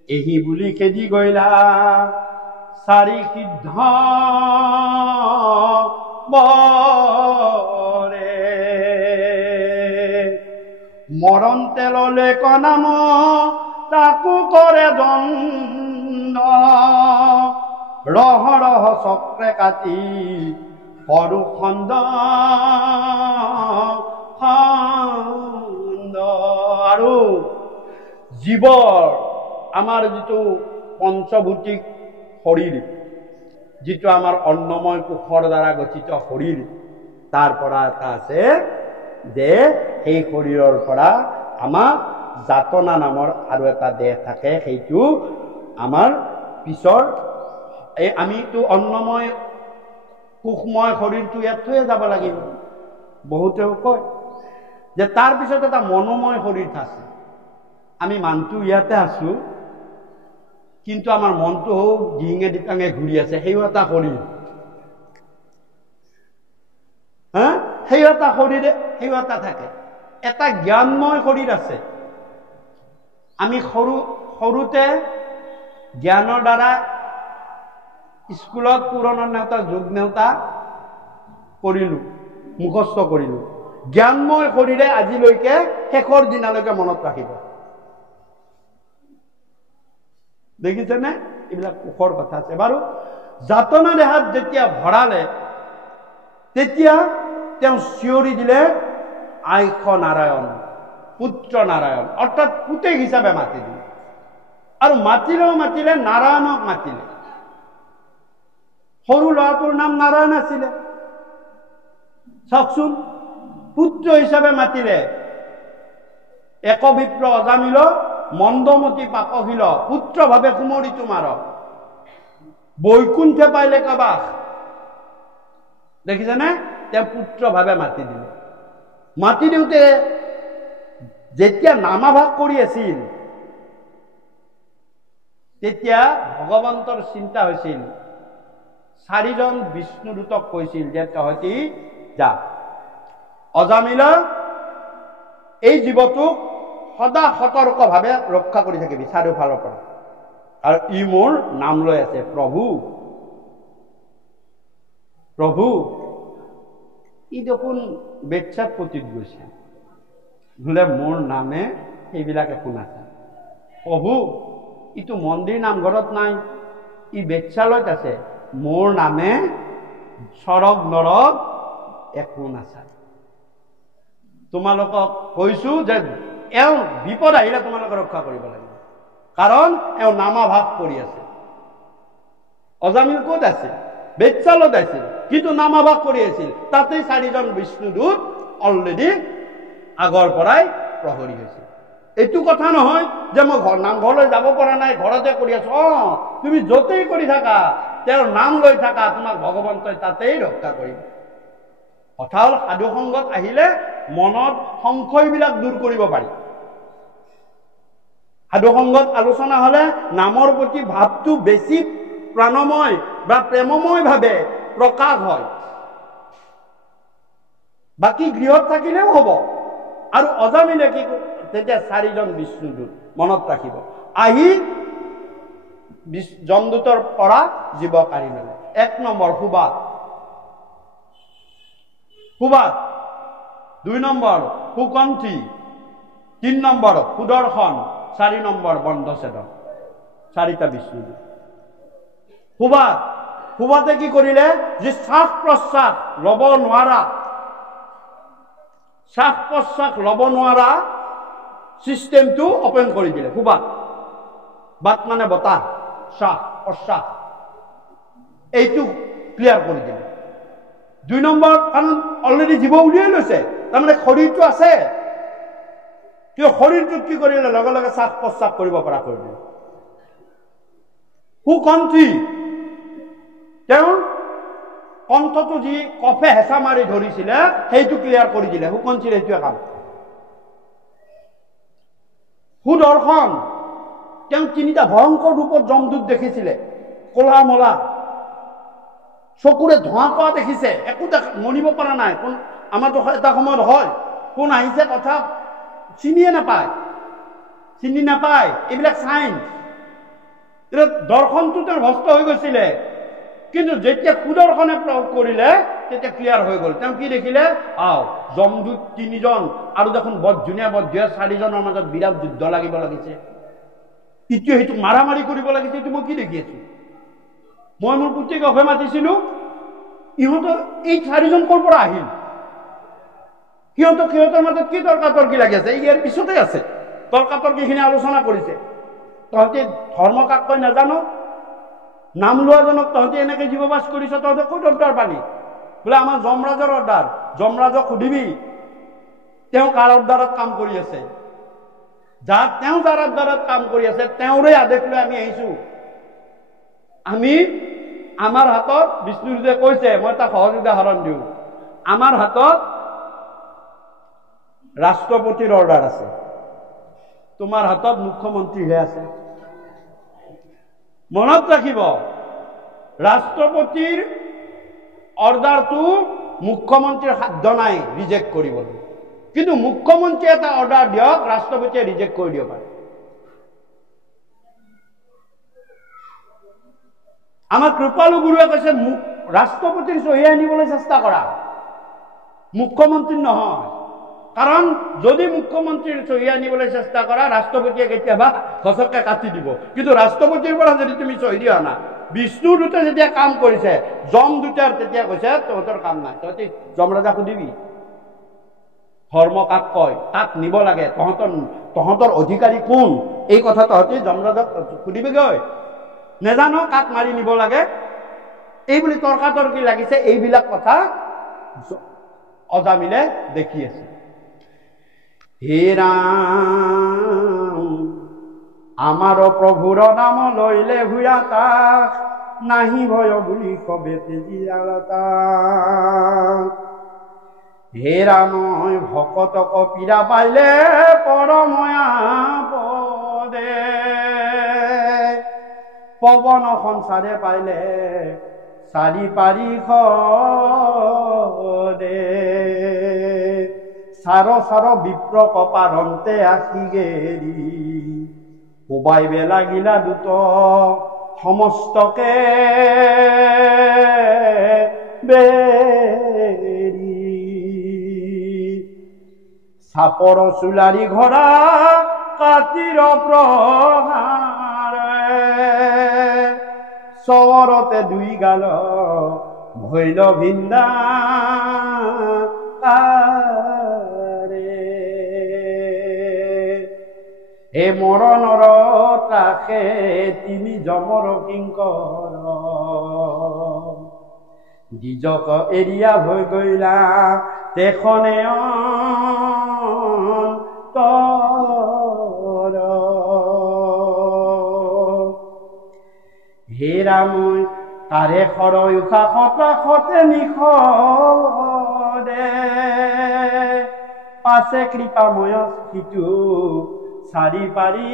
এহি বুলি খেদি গৈলা চাৰি সিদ্ধ বৰে মৰণ তেললে কনাম তাকো কৰে দণ্ড ৰহ ৰহ চক্ৰে কাটি সৰু খণ্ড আৰু জীৱৰ আমাৰ যিটো পঞ্চভূতিক শৰীৰ যিটো আমাৰ অন্নময় কোষৰ দ্বাৰা গঠিত শৰীৰ তাৰ পৰা এটা আছে যে সেই শৰীৰৰ পৰা আমাৰ যাতনা নামৰ আৰু এটা দেহ থাকে সেইটো আমাৰ পিছৰ এই আমিতো অন্নময় কোষময় শৰীৰটো ইয়াত থৈয়ে যাব লাগিব বহুতেও কয় যে তাৰ পিছত এটা মনোময় শৰীৰ আছে আমি মানটো ইয়াতে আছো কিন্তু আমাৰ মনটো ডিঙে ডিপাঙে ঘূৰি আছে সেইও এটা শৰীৰ হা সেই এটা শৰীৰে সেই এটা থাকে এটা জ্ঞানময় শৰীৰ আছে আমি সৰুতে জ্ঞানৰ দ্বাৰা স্কুলত পুৰণৰ নেওতা যোগ নেওতা কৰিলো মুখস্থ কৰিলো জ্ঞানময় শৰীৰে আজিলৈকে শেষৰ দিনলৈকে মনত ৰাখিব দেখিছেনে এইবিলাক কোষৰ কথা আছে বাৰু যাতনা দেহাত যেতিয়া ভৰালে তেতিয়া তেওঁ চিঞৰি দিলে আইখ নাৰায়ণ পুত্ৰ নাৰায়ণ অৰ্থাৎ পুতেক হিচাপে মাতি দিলে আৰু মাতিলে নাৰায়ণক মাতিলে সৰু ল'ৰাটোৰ নাম নাৰায়ণ আছিলে চাওকচোন পুত্ৰ হিচাপে মাতিলে একবিপ্ৰ অজামিল মন্দমতি পাপশীল পুত্ৰ ভাৱে কুমৰি তোমাৰ বৈকুণ্ঠে পাইলে কাবাস দেখিছেনে তেওঁ পুত্ৰ ভাৱে মাতি দিলে মাতি দিওঁতে যেতিয়া নামাভাগ কৰি আছিল তেতিয়া ভগৱন্তৰ চিন্তা হৈছিল চাৰিজন বিষ্ণুদূতক কৈছিল যে তহঁতি যা অজামিল এই জীৱটোক সদা সতৰ্কভাৱে ৰক্ষা কৰি থাকিবি চাৰিওফালৰ পৰা আৰু ই মোৰ নাম লৈ আছে প্ৰভু প্ৰভু ই দেখোন বেচ্ছাত পতিত গৈছে বোলে মোৰ নামে সেইবিলাকে শুনাছে প্ৰভু ইটো মন্দিৰ নামঘৰত নাই ই বেচ্ছালৈত আছে মোৰ নামে স্বৰ্গ নৰক একো নাচায়। তোমালোকক কৈছো যে এওঁ বিপদ আহিলে তোমালোকে ৰক্ষা কৰিব লাগিব, কাৰণ এওঁ নামাভাৱ কৰি আছে। অজামিল ক'ত আছিল? বেতচালত আছিল, কিন্তু নামাভাৱ কৰি আছিল। তাতেই 4জন বিষ্ণুদূত অলৰেডি আগৰ পৰাই প্ৰহৰী হৈছিল। এইটো কথা নহয় যে মই নামঘৰলৈ যাব পৰা নাই, ঘৰতে কৰি আছো। তুমি য'তেই কৰি থাকা, তেওঁৰ নাম লৈ থাকা, তোমাক ভগৱন্তই তাতেই ৰক্ষা কৰিব। কথা হ'ল সাধু সংগত আহিলে মনত সংশয়বিলাক দূৰ কৰিব পাৰি। সাধু সংগত আলোচনা হলে নামৰ প্ৰতি ভাৱটো বেছি প্ৰাণময় বা প্ৰেমময় ভাৱে প্ৰকাশ হয়। বাকী গৃহত থাকিলেও হ'ব। আৰু অজামিলে কি তেতিয়া 4জন বিষ্ণুদূত মনত ৰাখিব, আহি যমদূতৰ পৰা জীৱ কাঢ়ি ল'লে। 1 নম্বৰ সুবাত, 2 নম্বৰ সুকণ্ঠী, 3 নম্বৰ সুদৰ্শন, 4 নম্বৰ বন্ধছেদন। 4টা বিষ্ণুদূত। সুবাতে কি কৰিলে? যে শ্বাস প্ৰশ্বাস ল'ব নোৱাৰা, শ্বাস প্ৰশ্বাস ল'ব নোৱাৰা চিষ্টেমটো অপেন কৰি দিলে। বাত মানে বতাহ, শ্বাস প্ৰশ্বাস, এইটো ক্লিয়াৰ কৰি দিলে। 2 নম্বৰ, কাৰণ অলৰেডি জীৱ উলিয়াই লৈছে, তাৰমানে শৰীৰটো আছে, কিন্তু শৰীৰটোত কি কৰিলে? লগে লগে শ্বাস প্ৰশ্বাস কৰিব পৰা কৰি দিলে। সুকণ্ঠী, তেওঁ কণ্ঠটো যি কফে হেঁচা মাৰি ধৰিছিলে সেইটো ক্লিয়াৰ কৰি দিলে। সুকণ্ঠীৰ এইটোৱে কাম। সুদৰ্শন, তেওঁ 3টা ভয়ংকৰ ৰূপত যমদূত দেখিছিলে, কলা মলা, চকুৰে ধোঁৱা কোৱা দেখিছে, একো মনিব পৰা নাই। আমাৰতো এটা সময়ত হয়, কোন আহিছে কথা চিনি নাপায়, এইবিলাক চাইন্স। দৰ্শনটো তেওঁৰ ভস্ত হৈ গৈছিলে, কিন্তু যেতিয়া সুদৰ্শনে প্ৰয়োগ কৰিলে তেতিয়া ক্লিয়াৰ হৈ গ'ল। তেওঁ কি দেখিলে? যমদূত 3জন আৰু দেখোন ধুনীয়া 4জনৰ মাজত বিৰাট যুদ্ধ লাগিব লাগিছে, ইটোৱে সিটোক মাৰামাৰি কৰিব লাগিছে। এইটো মই কি দেখি আছো? মই মোৰ পুতেককহে মাতিছিলো, ইহঁতৰ এই 4জন ক'ৰ পৰা আহিল? সিহঁতৰ মাজত কি তৰ্কাতৰ্কি লাগি আছে? ইয়াৰ পিছতে আছে তৰ্কাতৰ্কিখিনি আলোচনা কৰিছে। তহঁতি ধৰ্ম কাক কয় নাজানো, নাম লোৱাজনক তহঁতি এনেকে জীৱবাস কৰিছ, তহঁতে ক'ত অৰ্ডাৰ পালি? বোলে আমাৰ যমৰাজৰ অৰ্ডাৰ। যমৰাজক সুধিবি তেওঁ কাৰ অৰ্ডাৰত কাম কৰি আছে। তেওঁ যাৰ অৰ্ডাৰত কাম কৰি আছে তেওঁৰে আদেশ লৈ আমি আহিছো। আমাৰ হাতত, বিষ্ণুদূতে কৈছে, মই এটা সহজ উদাহৰণ দিওঁ, আমাৰ হাতত ৰাষ্ট্ৰপতিৰ অৰ্ডাৰ আছে, তোমাৰ হাতত মুখ্যমন্ত্ৰীহে আছে। মনত ৰাখিব, ৰাষ্ট্ৰপতিৰ অৰ্ডাৰটো মুখ্যমন্ত্ৰীৰ সাধ্য নাই ৰিজেক্ট কৰিবলৈ, কিন্তু মুখ্যমন্ত্ৰীয়ে এটা অৰ্ডাৰ দিয়ক, ৰাষ্ট্ৰপতিয়ে ৰিজেক্ট কৰি দিব পাৰে। আমাৰ কৃপালু গুৰুৱে কৈছে ৰাষ্ট্ৰপতিৰ চহী আনিবলৈ চেষ্টা কৰা, মুখ্যমন্ত্ৰীৰ নহয়। কাৰণ যদি মুখ্যমন্ত্ৰীৰ চহী আনিবলৈ চেষ্টা কৰা, ৰাষ্ট্ৰপতিয়ে কেতিয়াবা ঘচককে কাটি দিব। কিন্তু ৰাষ্ট্ৰপতিৰ পৰা যদি তুমি চহী দি আনা, বিষ্ণুদূতে যেতিয়া কাম কৰিছে, যমদূতৰ তেতিয়া কৈছে তহঁতৰ কাম নাই। তহঁতি যমৰাজা সুধিবি ধৰ্ম কাক কয়, কাক নিব লাগে, তহঁতৰ অধিকাৰী কোন, এই কথা তহঁতি যমৰাজক সুধিবিগৈ। নেজানো কাক মাৰি নিব লাগে, এই বুলি তৰ্কাতৰ্কি লাগিছে। এইবিলাক কথা অজামিলে দেখি আছে। হে ৰাম, আমাৰ প্ৰভুৰ নাম লৈলে হুৰা তাক, নাহি ভয় বুলি কবে তেজি আলতা। হে ৰাম, ভকতক পীড়া পাইলে পৰময়া পদে, পৱন সঞ্চাৰে পাইলে চাৰি পাৰিষ দে। চাৰ বিপ্ৰ কপাৰন্তে আহি গেৰি, কোবাইবে লাগিলা দুত সমস্তকে বেৰি। চাপৰ চুলাৰি ঘৰা কাতিৰ প্ৰহাৰে, চৰতে 2 গাল ভৈল ভিন্দা হে মৰণৰ ত্ৰাসে তিনি যমৰ কিংকৰ নিজক এৰিয়া হৈ গইলা তেখনে অন্তৰ হে ৰাম তাৰে সৰয় উশা সতাশতে নিশদে পাছে কৃপাময় সিটো চাৰি পাৰি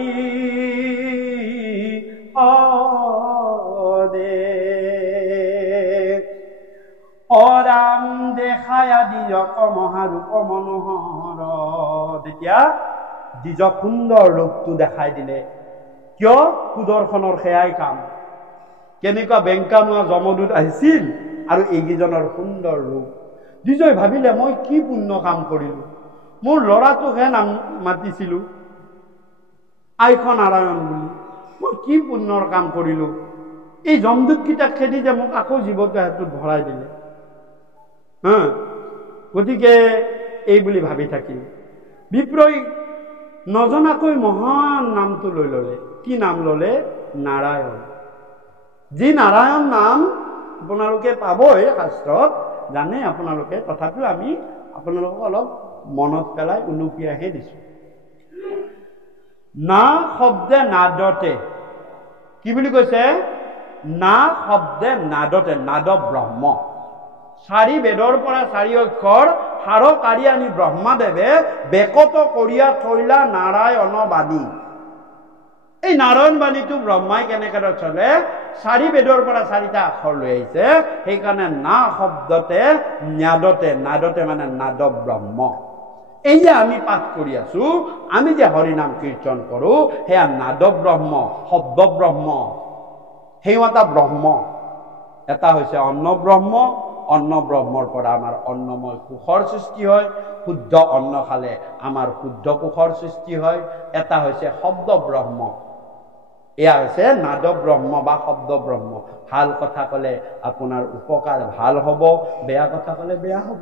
অৰাম দেখাই দিয়ক মহাৰূপ মনোহৰ তেতিয়া দিজক সুন্দৰ ৰূপটো দেখাই দিলে কিয় সুদৰ্শনৰ সেয়াই কাম কেনেকুৱা বেংকামোৱা যমদূত আহিছিল আৰু এইকেইজনৰ সুন্দৰ ৰূপ দিজয় ভাবিলে মই কি পুণ্য কাম কৰিলো মোৰ ল'ৰাটোকহে নাম মাতিছিলো আইখ নাৰায়ণ বুলি মই কি পুণ্যৰ কাম কৰিলো এই যমদূতকেইটাক খেদি যে মোক আকৌ জীৱটো হাতত ভৰাই দিলে গতিকে এই বুলি ভাবি থাকিল বিপ্ৰই নজনাকৈ মহান নামটো লৈ ললে কি নাম ললে নাৰায়ণ যি নাৰায়ণ নাম আপোনালোকে পাবই শাস্ত্ৰত জানে আপোনালোকে তথাপিও আমি আপোনালোকক অলপ মনত পেলাই উনুকিয়াহে দিছো না শব্দে নাদতে কি বুলি কৈছে না শব্দে নাদতে নাদ ব্ৰহ্ম চাৰি বেদৰ পৰা চাৰি অক্ষৰ হাৰকাৰি আনি ব্ৰহ্মাদেৱে বেকত কৰিয়া থৈলা নাৰায়ণ বাণী এই নাৰায়ণ বাণীটো ব্ৰহ্মাই কেনেকৈ চলে চাৰি বেদৰ পৰা চাৰিটা আখৰ লৈ আহিছে সেইকাৰণে না শব্দতে নাদতে নাদতে মানে নাদ ব্ৰহ্ম এই যে আমি পাঠ কৰি আছো আমি যে হৰিনাম কীৰ্তন কৰো সেয়া নাদ ব্ৰহ্ম শব্দ ব্ৰহ্ম সেই এটা ব্ৰহ্ম এটা হৈছে অন্ন ব্ৰহ্ম অন্ন ব্ৰহ্মৰ পৰা আমাৰ অন্নময় কোষৰ সৃষ্টি হয় শুদ্ধ অন্ন খালে আমাৰ শুদ্ধ কোষৰ সৃষ্টি হয় এটা হৈছে শব্দ ব্ৰহ্ম এয়া হৈছে নাদ ব্ৰহ্ম বা শব্দ ব্ৰহ্ম ভাল কথা ক'লে আপোনাৰ উপকাৰ ভাল হ'ব বেয়া কথা ক'লে বেয়া হ'ব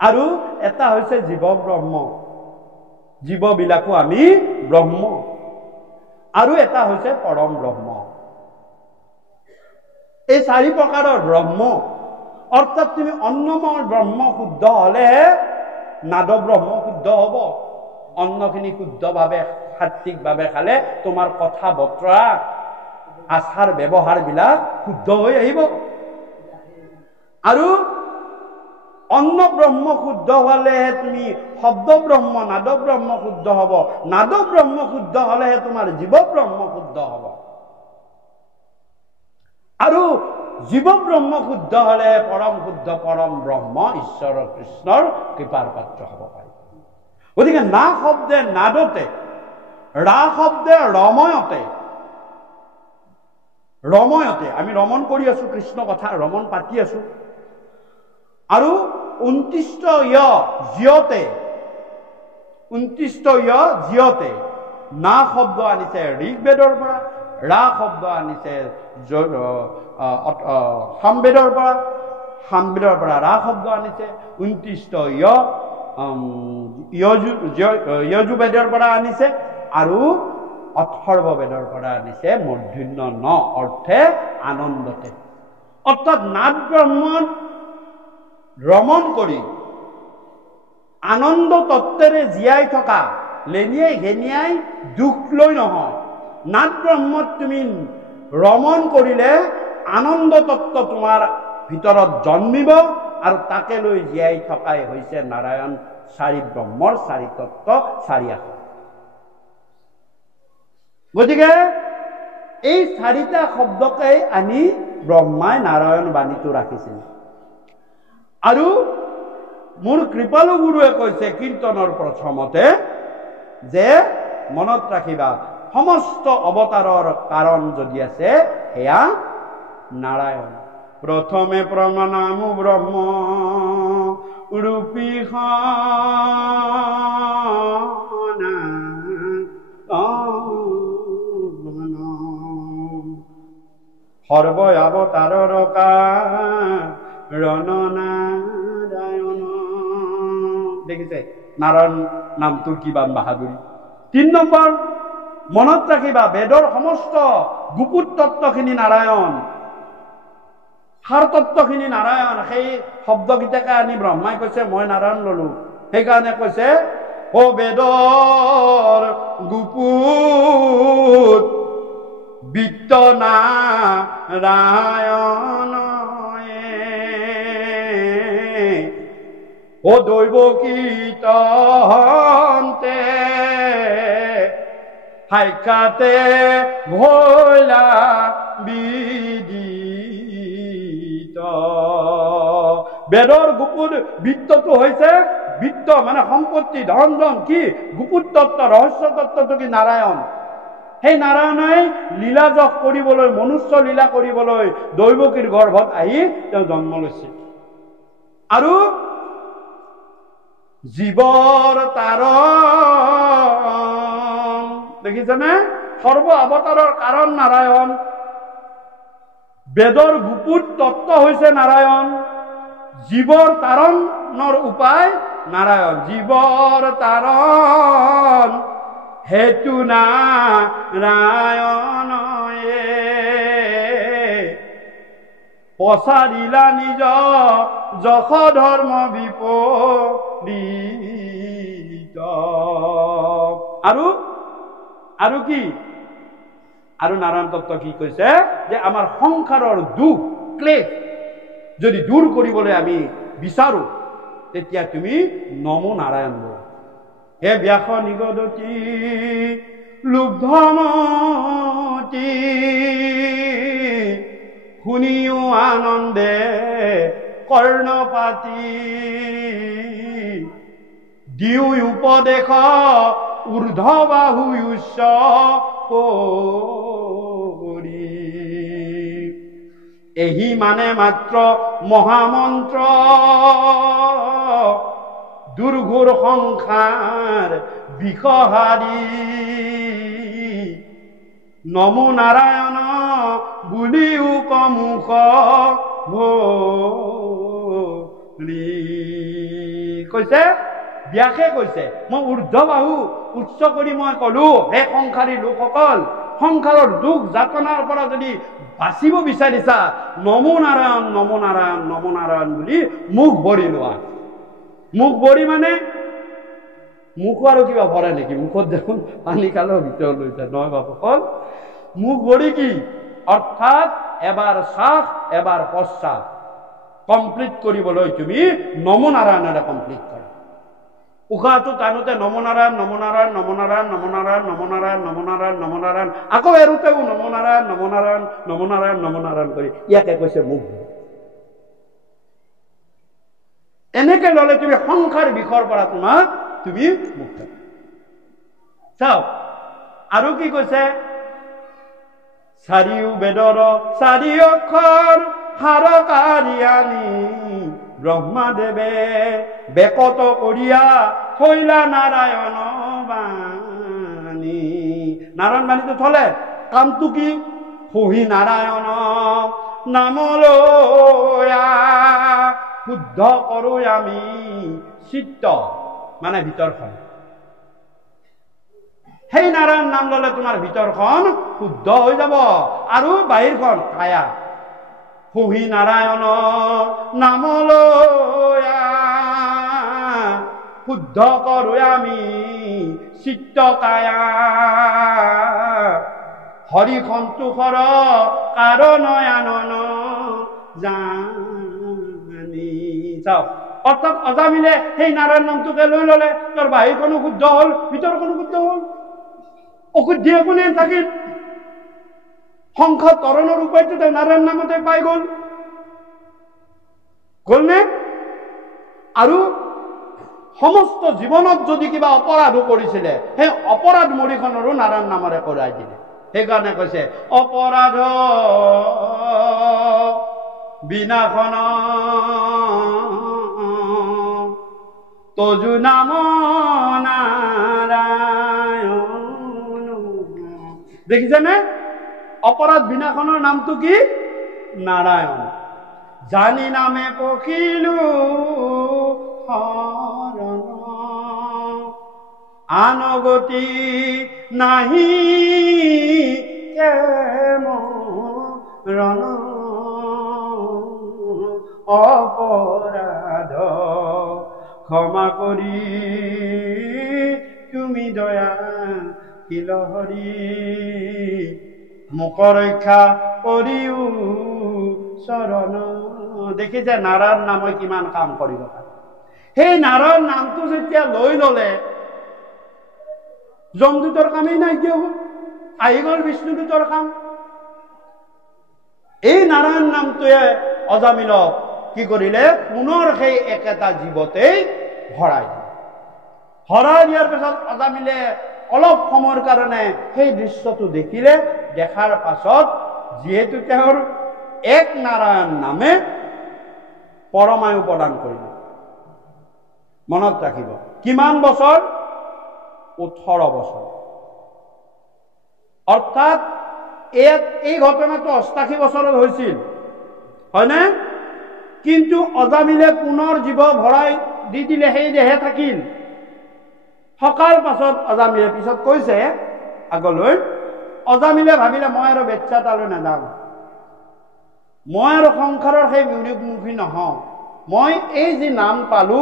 আৰু এটা হৈছে জীৱ ব্ৰহ্ম জীৱবিলাকো আমি ব্ৰহ্ম আৰু এটা হৈছে পৰম ব্ৰহ্ম এই চাৰি প্ৰকাৰৰ ব্ৰহ্ম অৰ্থাৎ তুমি অন্নময় ব্ৰহ্ম শুদ্ধ হলে নাদ ব্ৰহ্ম শুদ্ধ হ'ব অন্নখিনি শুদ্ধভাৱে সাত্বিকভাৱে খালে তোমাৰ কথা বতৰা আচাৰ ব্যৱহাৰ বিলাক শুদ্ধ হৈ আহিব আৰু অন্ন ব্ৰহ্ম শুদ্ধ হলেহে তুমি শব্দ ব্ৰহ্ম নাদ ব্ৰহ্ম শুদ্ধ হ'ব নাদ ব্ৰহ্ম শুদ্ধ হলেহে তোমাৰ জীৱ ব্ৰহ্ম শুদ্ধ হ'ব আৰু জীৱ ব্ৰহ্ম শুদ্ধ হলে পৰম শুদ্ধ পৰম ব্ৰহ্ম ঈশ্বৰ কৃষ্ণৰ কৃপাৰ পাত্ৰ হ'ব পাৰে গতিকে না শব্দে নাদতে ৰা শব্দে ৰময়তে আমি ৰমণ কৰি আছো কৃষ্ণ কথা ৰমণ পাতি আছো আৰু 29 জিয়তে না শব্দ আনিছে ঋগ্বেদৰ পৰা ৰা শব্দ আনিছে সামবেদৰ পৰা ৰা শব্দ আনিছে 29 যজুবেদৰ পৰা আনিছে আৰু অথৰ্ব বেদৰ পৰা আনিছে মূৰ্ধন্য ন অৰ্থে আনন্দতে অৰ্থাৎ নাদ ব্ৰহ্মত ৰমণ কৰি আনন্দ তত্ত্বেৰে জীয়াই থকা লেনিয়াই ঘেনিয়াই দুখ লৈ নহয় নাদ ব্ৰহ্মত তুমি ৰমণ কৰিলে আনন্দ তত্ত্ব তোমাৰ ভিতৰত জন্মিব আৰু তাকে লৈ জীয়াই থকাই হৈছে নাৰায়ণ চাৰি ব্ৰহ্মৰ চাৰি তত্ত্ব চাৰি আখৰ গতিকে এই চাৰিটা শব্দকে আনি ব্ৰহ্মাই নাৰায়ণ বাণীটো ৰাখিছিল আৰু মোৰ কৃপালু গুৰুৱে কৈছে কীৰ্তনৰ প্ৰথমতে যে মনত ৰাখিবা সমস্ত অৱতাৰৰ কাৰণ যদি আছে সেয়া নাৰায়ণ প্ৰথমে প্ৰমাণামু ব্ৰহ্ম ৰূপী সৰ্ব অবতাৰৰ কাৰণ নাৰায়ণ। দেখিছে নাৰায়ণ নামটোৰ কিমান বাহাদুৰি। ৩ নম্বৰ, মনত ৰাখিবা বেদৰ সমস্ত গুপুত তত্ত্বখিনি নাৰায়ণ, সাৰ তত্ত্বখিনি নাৰায়ণ। সেই শব্দকেইটাকে আনি ব্ৰহ্মাই কৈছে মই নাৰায়ণ ললো। সেইকাৰণে কৈছে ও বেদৰ গুপুত বিত্ত নাৰায়ণ, ও দৈব কীৰ্তন্তে সাক্ষাতে ভৈলা বিদিত। বেদৰ গুপুত বিত্তটো হৈছে, বিত্ত মানে সম্পত্তি, ধন জন কি গুপুত তত্ত্ব, ৰহস্য তত্ত্বটো কি নাৰায়ণ। সেই নাৰায়ণে লীলা যশ কৰিবলৈ, মনুষ্য লীলা কৰিবলৈ দৈৱকীৰ গৰ্ভত আহি তেওঁ জন্ম লৈছে। আৰু জীৱৰ তাৰণ, দেখিছেনে? সৰ্ব অৱতাৰৰ কাৰণ নাৰায়ণ। বেদৰ গুপুত তত্ত্ব হৈছে নাৰায়ণ, জীৱৰ তাৰণৰ উপায় নাৰায়ণ। জীৱৰ তাৰণ হেতু নাৰায়ণ, পচাৰিলা নিজ যশ ধৰ্ম বিপৰীত। আৰু কি? আৰু নাৰায়ণ তত্ত্ব কি কৈছে যে আমাৰ সংসাৰৰ দুখ ক্লেশ যদি দূৰ কৰিবলৈ আমি বিচাৰো তেতিয়া তুমি নমো নাৰায়ণ বল। হে ব্যাস নিগদতি লুব্ধমতি, শুনিও আনন্দে কৰ্ণপাতি, দিও উপদেশ ঊৰ্ধ্ব বাহু উচ্চ কৰি, এহি মানে মাত্ৰ মহামন্ত্ৰ, দুৰ্ঘোৰ সংসাৰ বিষহাৰী, নমো নাৰায়ণ বুলিও কমুখ ভৰি। কৈছে ব্যাসে কৈছে মই ঊৰ্ধ্ব বাহু উচ্চ কৰি মই কলো, হে সংসাৰী লোকসকল, সংসাৰৰ দুখ যাতনাৰ পৰা যদি বাচিব বিচাৰিছা নমো নাৰায়ণ নমো নাৰায়ণ নমো নাৰায়ণ বুলি মুখ ভৰি লোৱা। মুখ ভৰি মানে মুখ আৰু কিবা ভৰে নেকি? মুখত দেখোন পানী খালেও ভিতৰত লৈ যায় নহয় বাপসকল। মুখ ভৰি কি? অৰ্থাৎ এবাৰ শ্বাস এবাৰ প্ৰশ্বাস কমপ্লিট কৰিবলৈ তুমি নমো নাৰায়ণেৰে কমপ্লিট কৰা। উশাহটো টানোতে নমো নাৰায়ণ নমো নাৰায়ণ নমো নাৰায়ণ নমো নাৰায়ণ নমো নাৰায়ণ নমো নাৰায়ণ নমো নাৰায়ণ, আকৌ এৰোতেও নমো নাৰায়ণ নমো নাৰায়ণ নমো নাৰায়ণ নমো নাৰায়ণ কৰি ইয়াকে কৈছে মুখ। এনেকে ললে তুমি সংসাৰ বিষৰ পৰা তোমাক তুমি মুক্ত। চাও আৰু কি কৈছে? চাৰিও বেদৰ চাৰি অক্ষৰ হাৰকাৰি আনি, ব্ৰহ্মাদেৱে বেকত কৰিয়া থৈলা নাৰায়ণ বাণী। নাৰায়ণ বাণীটো থলে কামটো কি? সহি নাৰায়ণ নামলৈয়া শুদ্ধ কৰো আমি চিত্ত, মানে ভিতৰখন। সেই নাৰায়ণ নাম ললে তোমাৰ ভিতৰখন শুদ্ধ হৈ যাব আৰু বাহিৰখন কায়া। সহি নাৰায়ণ নামলৈয়া শুদ্ধ কৰো আমি চিত্ত কায়া, হৰি সন্তোষৰ কাৰণ আনন জানি। চাওক অৰ্থাৎ অজামিলে সেই নাৰায়ণ নামটোকে লৈ ললে তোৰ বাহিৰখনো শুদ্ধ হল ভিতৰখনো শুদ্ধ হল। অশুদ্ধি একোনে থাকিল। সংসাৰ তৰণৰ উপায়টো তেওঁ নাৰায়ণ নামতে পাই গল নে? আৰু সমস্ত জীৱনত যদি কিবা অপৰাধো কৰিছিলে সেই অপৰাধ মৰিখনৰো নাৰায়ণ নামেৰে কৰাই দিলে। সেইকাৰণে কৈছে অপৰাধ বিনাশন তজু নাম নাৰায়ণ। দেখিছেনে? অপৰাধ বিনাশনৰ নামটো কি? নারায়ণ জানি নামে পখিলু হরণ আনগতি নাহি কেমন অপরাধ ক্ষমা করি তুমি দয়া কিলহরি মুখ ৰক্ষা কৰিও চৰণ দেখিছে নাৰায়ণ নামে কিমান কাম কৰিব পাৰে সেই নাৰায়ণ নামটো যেতিয়া লৈ ললে যমদূতৰ কামেই নাইকিয়া হ'ল আহি গ'ল বিষ্ণুদূতৰ কাম এই নাৰায়ণ নামটোৱে অজামিলক কি কৰিলে পুনৰ সেই একেটা জীৱতেই ভৰাই দিয়াৰ পিছত অজামিলে অলপ সময়ৰ কাৰণে সেই দৃশ্যটো দেখিলে দেখাৰ পাছত যিহেতু তেওঁৰ এক নাৰায়ণ নামে পৰমায়ু প্ৰদান কৰিলে মনত ৰাখিব কিমান বছৰ 18 বছৰ অৰ্থাৎ এই ঘটনাটো 88 বছৰত হৈছিল হয়নে কিন্তু অজামিলে পুনৰ জীৱ ভৰাই দি দিলে সেই দেহে থাকিল থকাৰ পাছত অজামিলে পিছত কৈছে আগলৈ অজামিলে ভাবিলে মই আৰু বেচ্চা তালৈ নাযাওঁ মই আৰু সংসাৰৰ সেই বিয়োগমুখী নহওঁ মই এই যি নাম পালো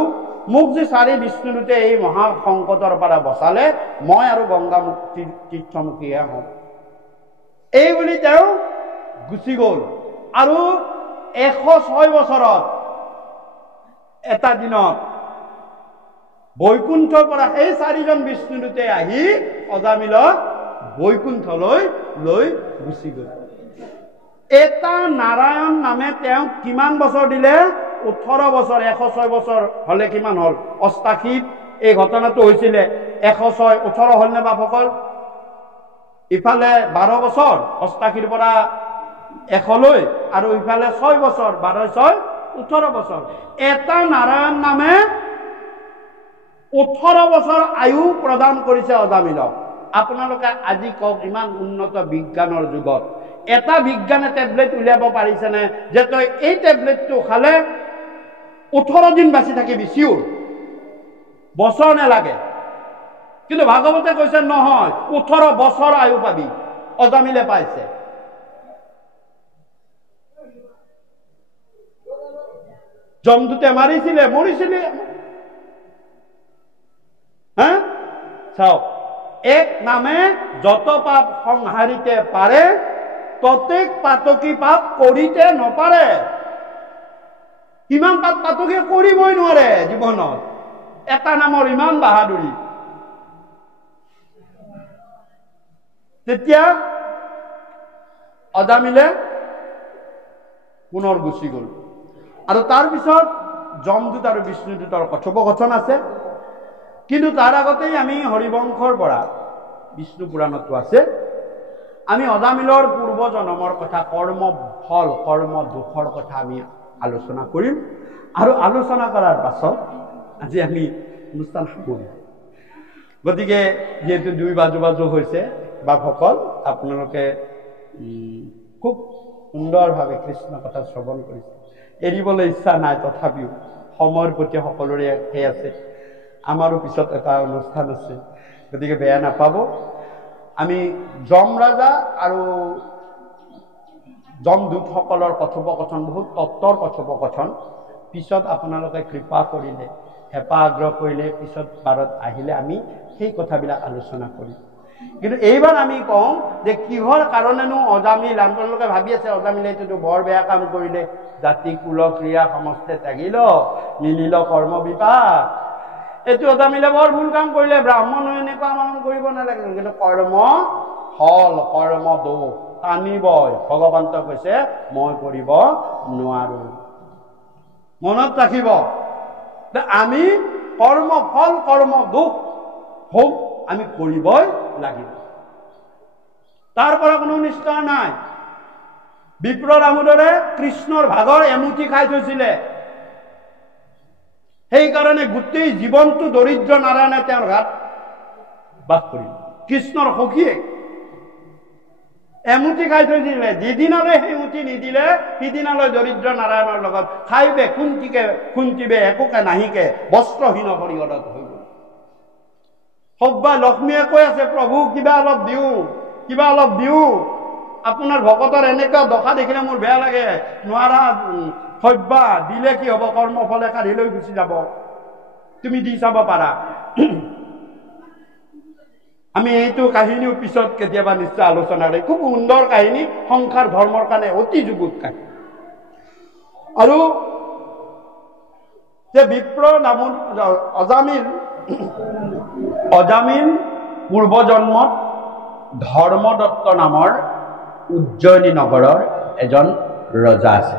মোক যে চাৰি বিষ্ণুদূতে এই মহা সংকটৰ পৰা বচালে মই আৰু গংগা তীৰ্থমুখীহে হওঁ এই বুলি তেওঁ গুচি গ'ল আৰু 106 বছৰত এটা দিনত বৈকুণ্ঠৰ পৰা এই চাৰিজন বিষ্ণুদূতে আহি অজামিলক বৈকুণ্ঠলৈ লৈ গুচি গ'ল এটা নাৰায়ণ নামে তেওঁ কিমান বছৰ দিলে 18 বছৰ 106 বছৰ হলে কিমান হল 88 এই ঘটনাটো হৈছিলে 106 18 হল নে বাপসকল ইফালে 12 বছৰ 88 পৰা 100 লৈ আৰু ইফালে 6 বছৰ 12 6 18 বছৰ এটা নাৰায়ণ নামে 18 বছৰ আয়ু প্ৰদান কৰিছে অজামিলক আপোনালোকে আজি কক ইমান উন্নত বিজ্ঞানৰ যুগত এটা বিজ্ঞানে টেবলেট উলিয়াব পাৰিছে নে যে তই এই টেবলেটটো খালে 18 দিন বাঁচি থাকিবি চিউৰ বছৰ নালাগে কিন্তু ভাগৱতে কৈছে নহয় 18 বছৰ আয়ু পাবি অজামিলে পাইছে যমদূতে মাৰিছিলে মৰিছিলে হ্যাঁ চাও এক নামে যত পাপ সংহাৰিতে পাৰে ততেক পাতকী পাপ কৰিতে নপাৰে ইমান পাপ পাতকী কৰিবই নোৱাৰে জীৱনত এটা নামৰ ইমান বাহাদুৰি তেতিয়া অজামিলে পুনৰ গুচি গ'ল আৰু তাৰ পিছত যমদূত আৰু বিষ্ণুদূতৰ কথোপকথন আছে কিন্তু তাৰ আগতেই আমি হৰিবংশৰ পৰা বিষ্ণু পুৰাণতো আছে আমি অজামিলৰ পূৰ্ব জন্মৰ কথা কৰ্ম ফল কৰ্ম দুখৰ কথা আমি আলোচনা কৰিম আৰু আলোচনা কৰাৰ পাছত আজি আমি অনুষ্ঠান সামৰিম গতিকে যেহেতু 2 বাজু হৈছে বাপসকল আপোনালোকে খুব সুন্দৰভাৱে কৃষ্ণ কথা শ্ৰৱণ কৰিছে এৰিবলৈ ইচ্ছা নাই তথাপিও সময়ৰ প্ৰতি সকলোৰে সেই আছে আমাৰো পিছত এটা অনুষ্ঠান আছে গতিকে বেয়া নাপাব আমি যমৰাজা আৰু যমদূতসকলৰ কথোপকথন বহুত তত্ত্বৰ কথোপকথন পিছত আপোনালোকে কৃপা কৰিলে হেঁপাহ আগ্ৰহ কৰিলে পিছত বাৰত আহিলে আমি সেই কথাবিলাক আলোচনা কৰিম কিন্তু এইবাৰ আমি কওঁ যে কিহৰ কাৰণেনো অজামিল আপোনালোকে ভাবি আছে অজামিলে এইটো বৰ বেয়া কাম কৰিলে জাতি কুল ক্ৰিয়া সমস্তে ত্যাগিল মিলিল কৰ্ম বিপাক এইটো অজামিলে বৰ ভুল কাম কৰিলে ব্ৰাহ্মণ হৈ এনেকুৱা কাম কৰিব নালাগে কিন্তু কৰ্ম ফল কৰ্ম দোষ টানিবই ভগৱন্ত কৈছে মই কৰিব নোৱাৰো মনত ৰাখিব আমি কৰ্ম ফল কৰ্ম দোষ হোক আমি কৰিবই লাগিব তাৰ পৰা কোনো নিষ্ঠা নাই বিপ্ৰ দামোদৰে কৃষ্ণৰ ভাগৰ এমুঠি খাই থৈছিলে সেইকাৰণে গোটেই জীৱনটো দৰিদ্ৰ নাৰায়ণে তেওঁৰ গাত বাস কৰিল কৃষ্ণৰ সখীয়ে এমুঠি খাই থৈ দিলে, যিদিনালৈ সেই মুঠি নিদিলে সিদিনালৈ দৰিদ্ৰ নাৰায়ণৰ লগত খাইবে খুন্তিবে একোকে নাহিকে বস্ত্ৰহীন কৰিয়লত হৈ গ'ল। সব্বা লক্ষ্মীয়ে কৈ আছে, প্ৰভু কিবা অলপ দিওঁ, কিবা অলপ দিওঁ। আপোনাৰ ভকতৰ এনেকুৱা দশা দেখিলে মোৰ বেয়া লাগে। নোৱাৰা সব্বা, দিলে কি হ'ব, কৰ্মফলে কাঢ়ি লৈ গুচি যাব। তুমি দি চাব পাৰা। আমি এইটো কাহিনীও পিছত কেতিয়াবা নিশ্চয় আলোচনা কৰিম। খুব সুন্দৰ কাহিনী, সংসাৰ ধৰ্মৰ কাৰণে অতি যুগুত কাহিনী। আৰু যে বিপ্ৰ নামৰ অজামিল পূৰ্বজন্মত ধৰ্মদত্ত নামৰ উজ্জয়িনী নগৰৰ এজন ৰজা আছে।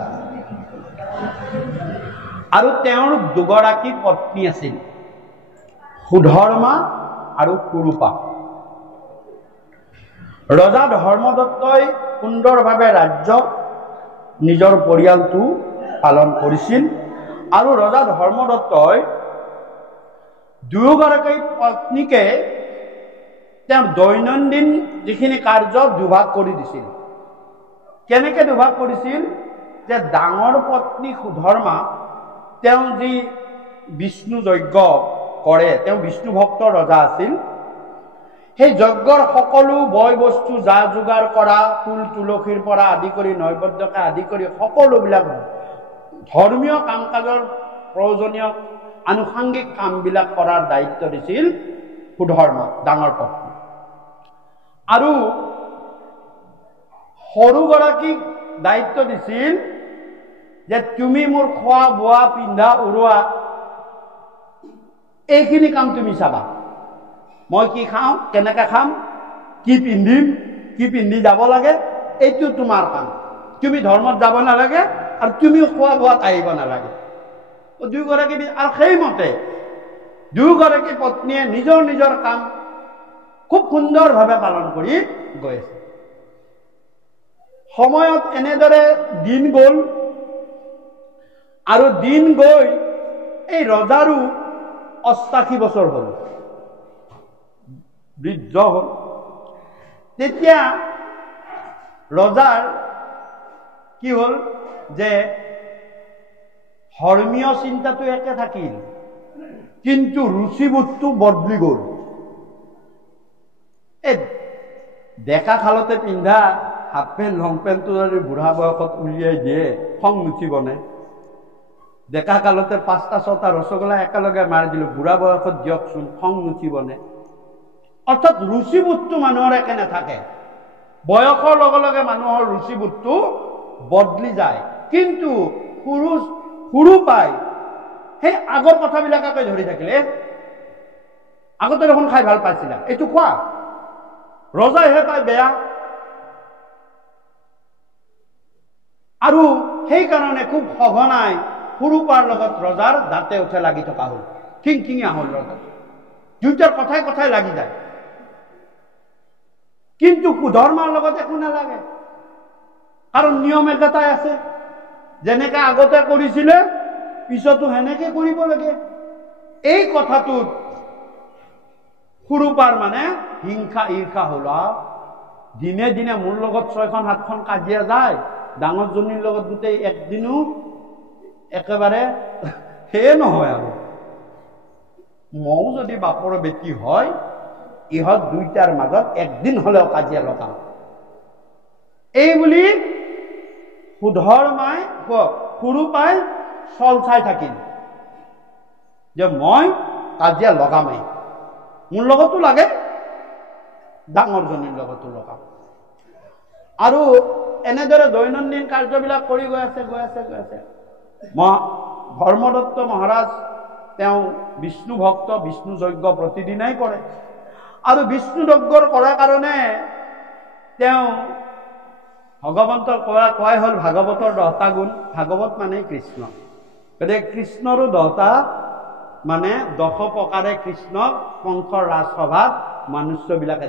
আৰু তেওঁৰ দুগৰাকী পত্নী আছিল, সুধৰ্মা আৰু সুৰূপা। ৰজা ধৰ্মদত্তই সুন্দৰভাৱে ৰাজ্য নিজৰ পৰিয়ালটো পালন কৰিছিল। আৰু ৰজা ধৰ্মদত্তই দুয়োগৰাকী পত্নীকে তেওঁৰ দৈনন্দিন যিখিনি কাৰ্য দুভাগ কৰি দিছিল। কেনেকৈ দুভাগ কৰিছিল? যে ডাঙৰ পত্নী সুধৰ্মা তেওঁ যি বিষ্ণু যজ্ঞ কৰে, তেওঁ বিষ্ণু ভক্ত ৰজা আছিল। সেই যজ্ঞৰ সকলো বয় বস্তু যা যোগাৰ কৰা, ফুল তুলসীৰ পৰা আদি কৰি নৈবদ্যকে আদি কৰি সকলোবিলাক ধৰ্মীয় কাম কাজৰ প্ৰয়োজনীয় আনুষাংগিক কামবিলাক কৰাৰ দায়িত্ব দিছিল সুধৰ্মা, ডাঙৰ পত্নী। আৰু সৰুগৰাকীক দায়িত্ব দিছিল যে তুমি মোৰ খোৱা বোৱা পিন্ধা উৰোৱা এইখিনি কাম তুমি চাবা। মই কি খাওঁ, কেনেকৈ খাম, কি পিন্ধিম, কি পিন্ধি যাব লাগে, এইটো তোমাৰ কাম। তুমি ধৰ্মত যাব নালাগে আৰু তুমিও খোৱা বোৱাত আহিব নালাগে। দুয়োগৰাকী আৰু সেইমতে দুয়োগৰাকী পত্নীয়ে নিজৰ নিজৰ কাম খুব সুন্দৰভাৱে পালন কৰি গৈ আছে। সময়ত এনেদৰে দিন গ'ল। আৰু দিন গৈ এই ৰজাৰো ৮৮ বছৰ হ'ল, বৃদ্ধ হ'ল। তেতিয়া ৰজাৰ কি হ'ল যে ধৰ্মীয় চিন্তাটো একে থাকিল, কিন্তু ৰুচিবোধটো বদলি গ'ল। এই ডেকা কালতে পিন্ধা হাফ পেণ্ট লং পেণ্টটো যদি বুঢ়া বয়সত উলিয়াই দিয়ে খং নুঠিবনে? ডেকা কালতে ৫টা ৬টা ৰসগোল্লা একেলগে মাৰি দিলোঁ, বুঢ়া বয়সত দিয়কচোন, খং নুঠিবনে? অৰ্থাৎ ৰুচিবোধটো মানুহৰ একে নাথাকে। বয়সৰ লগে লগে মানুহৰ ৰুচিবোধটো বদলি যায়। কিন্তু সৰু পাই সেই আগৰ কথাবিলাকে ধৰি থাকিলে, আগতে দেখোন খাই ভাল পাইছিলা, এইটো খোৱা। ৰজাইহে পাই বেয়া। আৰু সেইকাৰণে খুব সঘনাই সুৰূপাৰ লগত ৰজাৰ দাঁতে উঠে লাগি থকা হ'ল, খিংখিঙীয়া হ'ল ৰজা। দুয়োটাৰ কথাই কথাই লাগি যায়। কিন্তু সুধৰ্মাৰ লগত একো নালাগে, কাৰণ নিয়ম একেটাই আছে। যেনেকে আগতে কৰিছিলে পিছতো সেনেকে কৰিব লাগে। এই কথাটোত সুৰূপাৰ মানে হিংসা ঈৰ্ষা হ'ল। দিনে দিনে মোৰ লগত ৬খন ৭খন কাজিয়া যায়, ডাঙৰজনীৰ লগত গোটেই একদিনো একেবাৰে সেয়ে নহয়। আৰু ময়ো যদি বাপৰ বেটি হয়, ইহঁত দুইটাৰ মাজত একদিন হলেও কাজিয়া লগাম। এই বুলি সুধৰ্মাই সুৰূপাই চল চাই থাকিল যে মই কাজিয়া লগামেই, মোৰ লগতো লাগে, ডাঙৰজনীৰ লগতো লগাম। আৰু এনেদৰে দৈনন্দিন কাৰ্যবিলাক কৰি গৈ আছে। ধৰ্মদত্ত মহাৰাজ তেওঁ বিষ্ণু ভক্ত, বিষ্ণু যজ্ঞ প্ৰতিদিনাই কৰে। আৰু বিষ্ণু যজ্ঞ কৰাৰ কাৰণে তেওঁ ভগৱন্তৰ কোৱাই হ'ল ভাগৱতৰ 10টা গুণ। ভাগৱত মানে কৃষ্ণ, গতিকে কৃষ্ণৰো 10টা মানে 10 প্ৰকাৰে কৃষ্ণক কংসৰ ৰাজসভাত মনুষ্যবিলাকে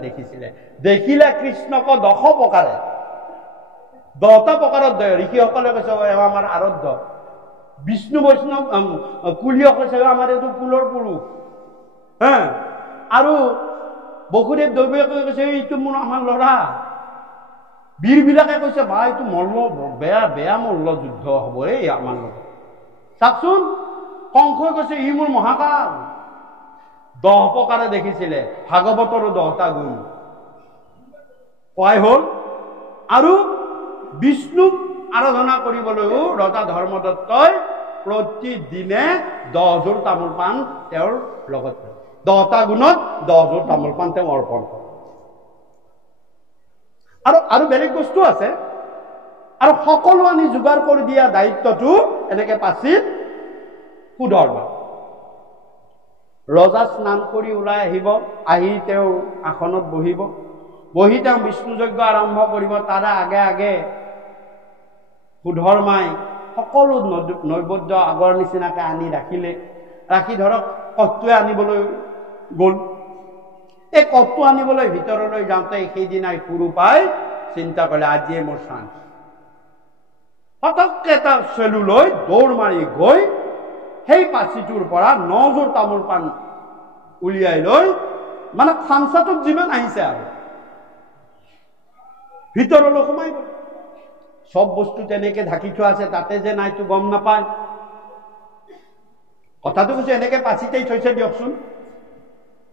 দেখিলে কৃষ্ণক 10 প্ৰকাৰে, 10টা প্ৰকাৰত ঋষিসকলে কৈছে আমাৰ আৰাধ্য। বিষ্ণু বৈষ্ণৱ কুলীয় কৈছে আমাৰ এইটো কুলৰ পুৰুষ। আৰু বসুদেৱ দৈৱীয়ে কৈছে এইটো মোৰ আমাৰ ল'ৰা। বীৰবিলাকে কৈছে বা এইটো মল্ল বেয়া বেয়া মল্ল যুদ্ধ হ'ব এই আমাৰ লগত। চাওকচোন কংসই কৈছে ই মোৰ মহাকাল। 10 প্ৰকাৰে দেখিছিলে, ভাগৱতৰো 10টা গুণ কোৱাই হ'ল। আৰু বিষ্ণুক আৰাধনা কৰিবলৈও ৰজা ধৰ্মদত্তই প্ৰতিদিনে 10 যোৰ তামোল পাণ তেওঁৰ লগত 10টা গুণত 10 যোৰ তামোল পাণ তেওঁ অৰ্পণ কৰে। আৰু বেলেগ বস্তু আছে। আৰু সকলো আনি যোগাৰ কৰি দিয়া দায়িত্বটো এনেকে পাছিল সুধৰ্মা। ৰজা স্নান কৰি ওলাই আহিব, আহি তেওঁ আসনত বহিব, বহি তেওঁ বিষ্ণু যজ্ঞ আৰম্ভ কৰিব। তাৰে আগে আগে সুধৰ্মাই সকলো নৈবদ্য আগৰ নিচিনাকে আনি ৰাখিলে। ৰাখি ধৰক কটটোৱে আনিবলৈ গ'ল। এই কটটো আনিবলৈ ভিতৰলৈ যাওঁতে সেইদিনাই সুৰু পাই চিন্তা কৰিলে আজিয়ে মোৰ চান্স। পটককে এটা চেলুলৈ দৌৰ মাৰি গৈ সেই পাচিটোৰ পৰা 9 যোৰ তামোল পাণ উলিয়াই লৈ, মানে খামচাটোত যিমান আহিছে আৰু ভিতৰলৈ সোমাই গ'ল। সব বস্তু তেনেকে ঢাকি থোৱা আছে, তাতে যে নাইতো গম নাপায়। কথাটো কৈছে এনেকে পাচিতেই থৈছে দিয়কচোন,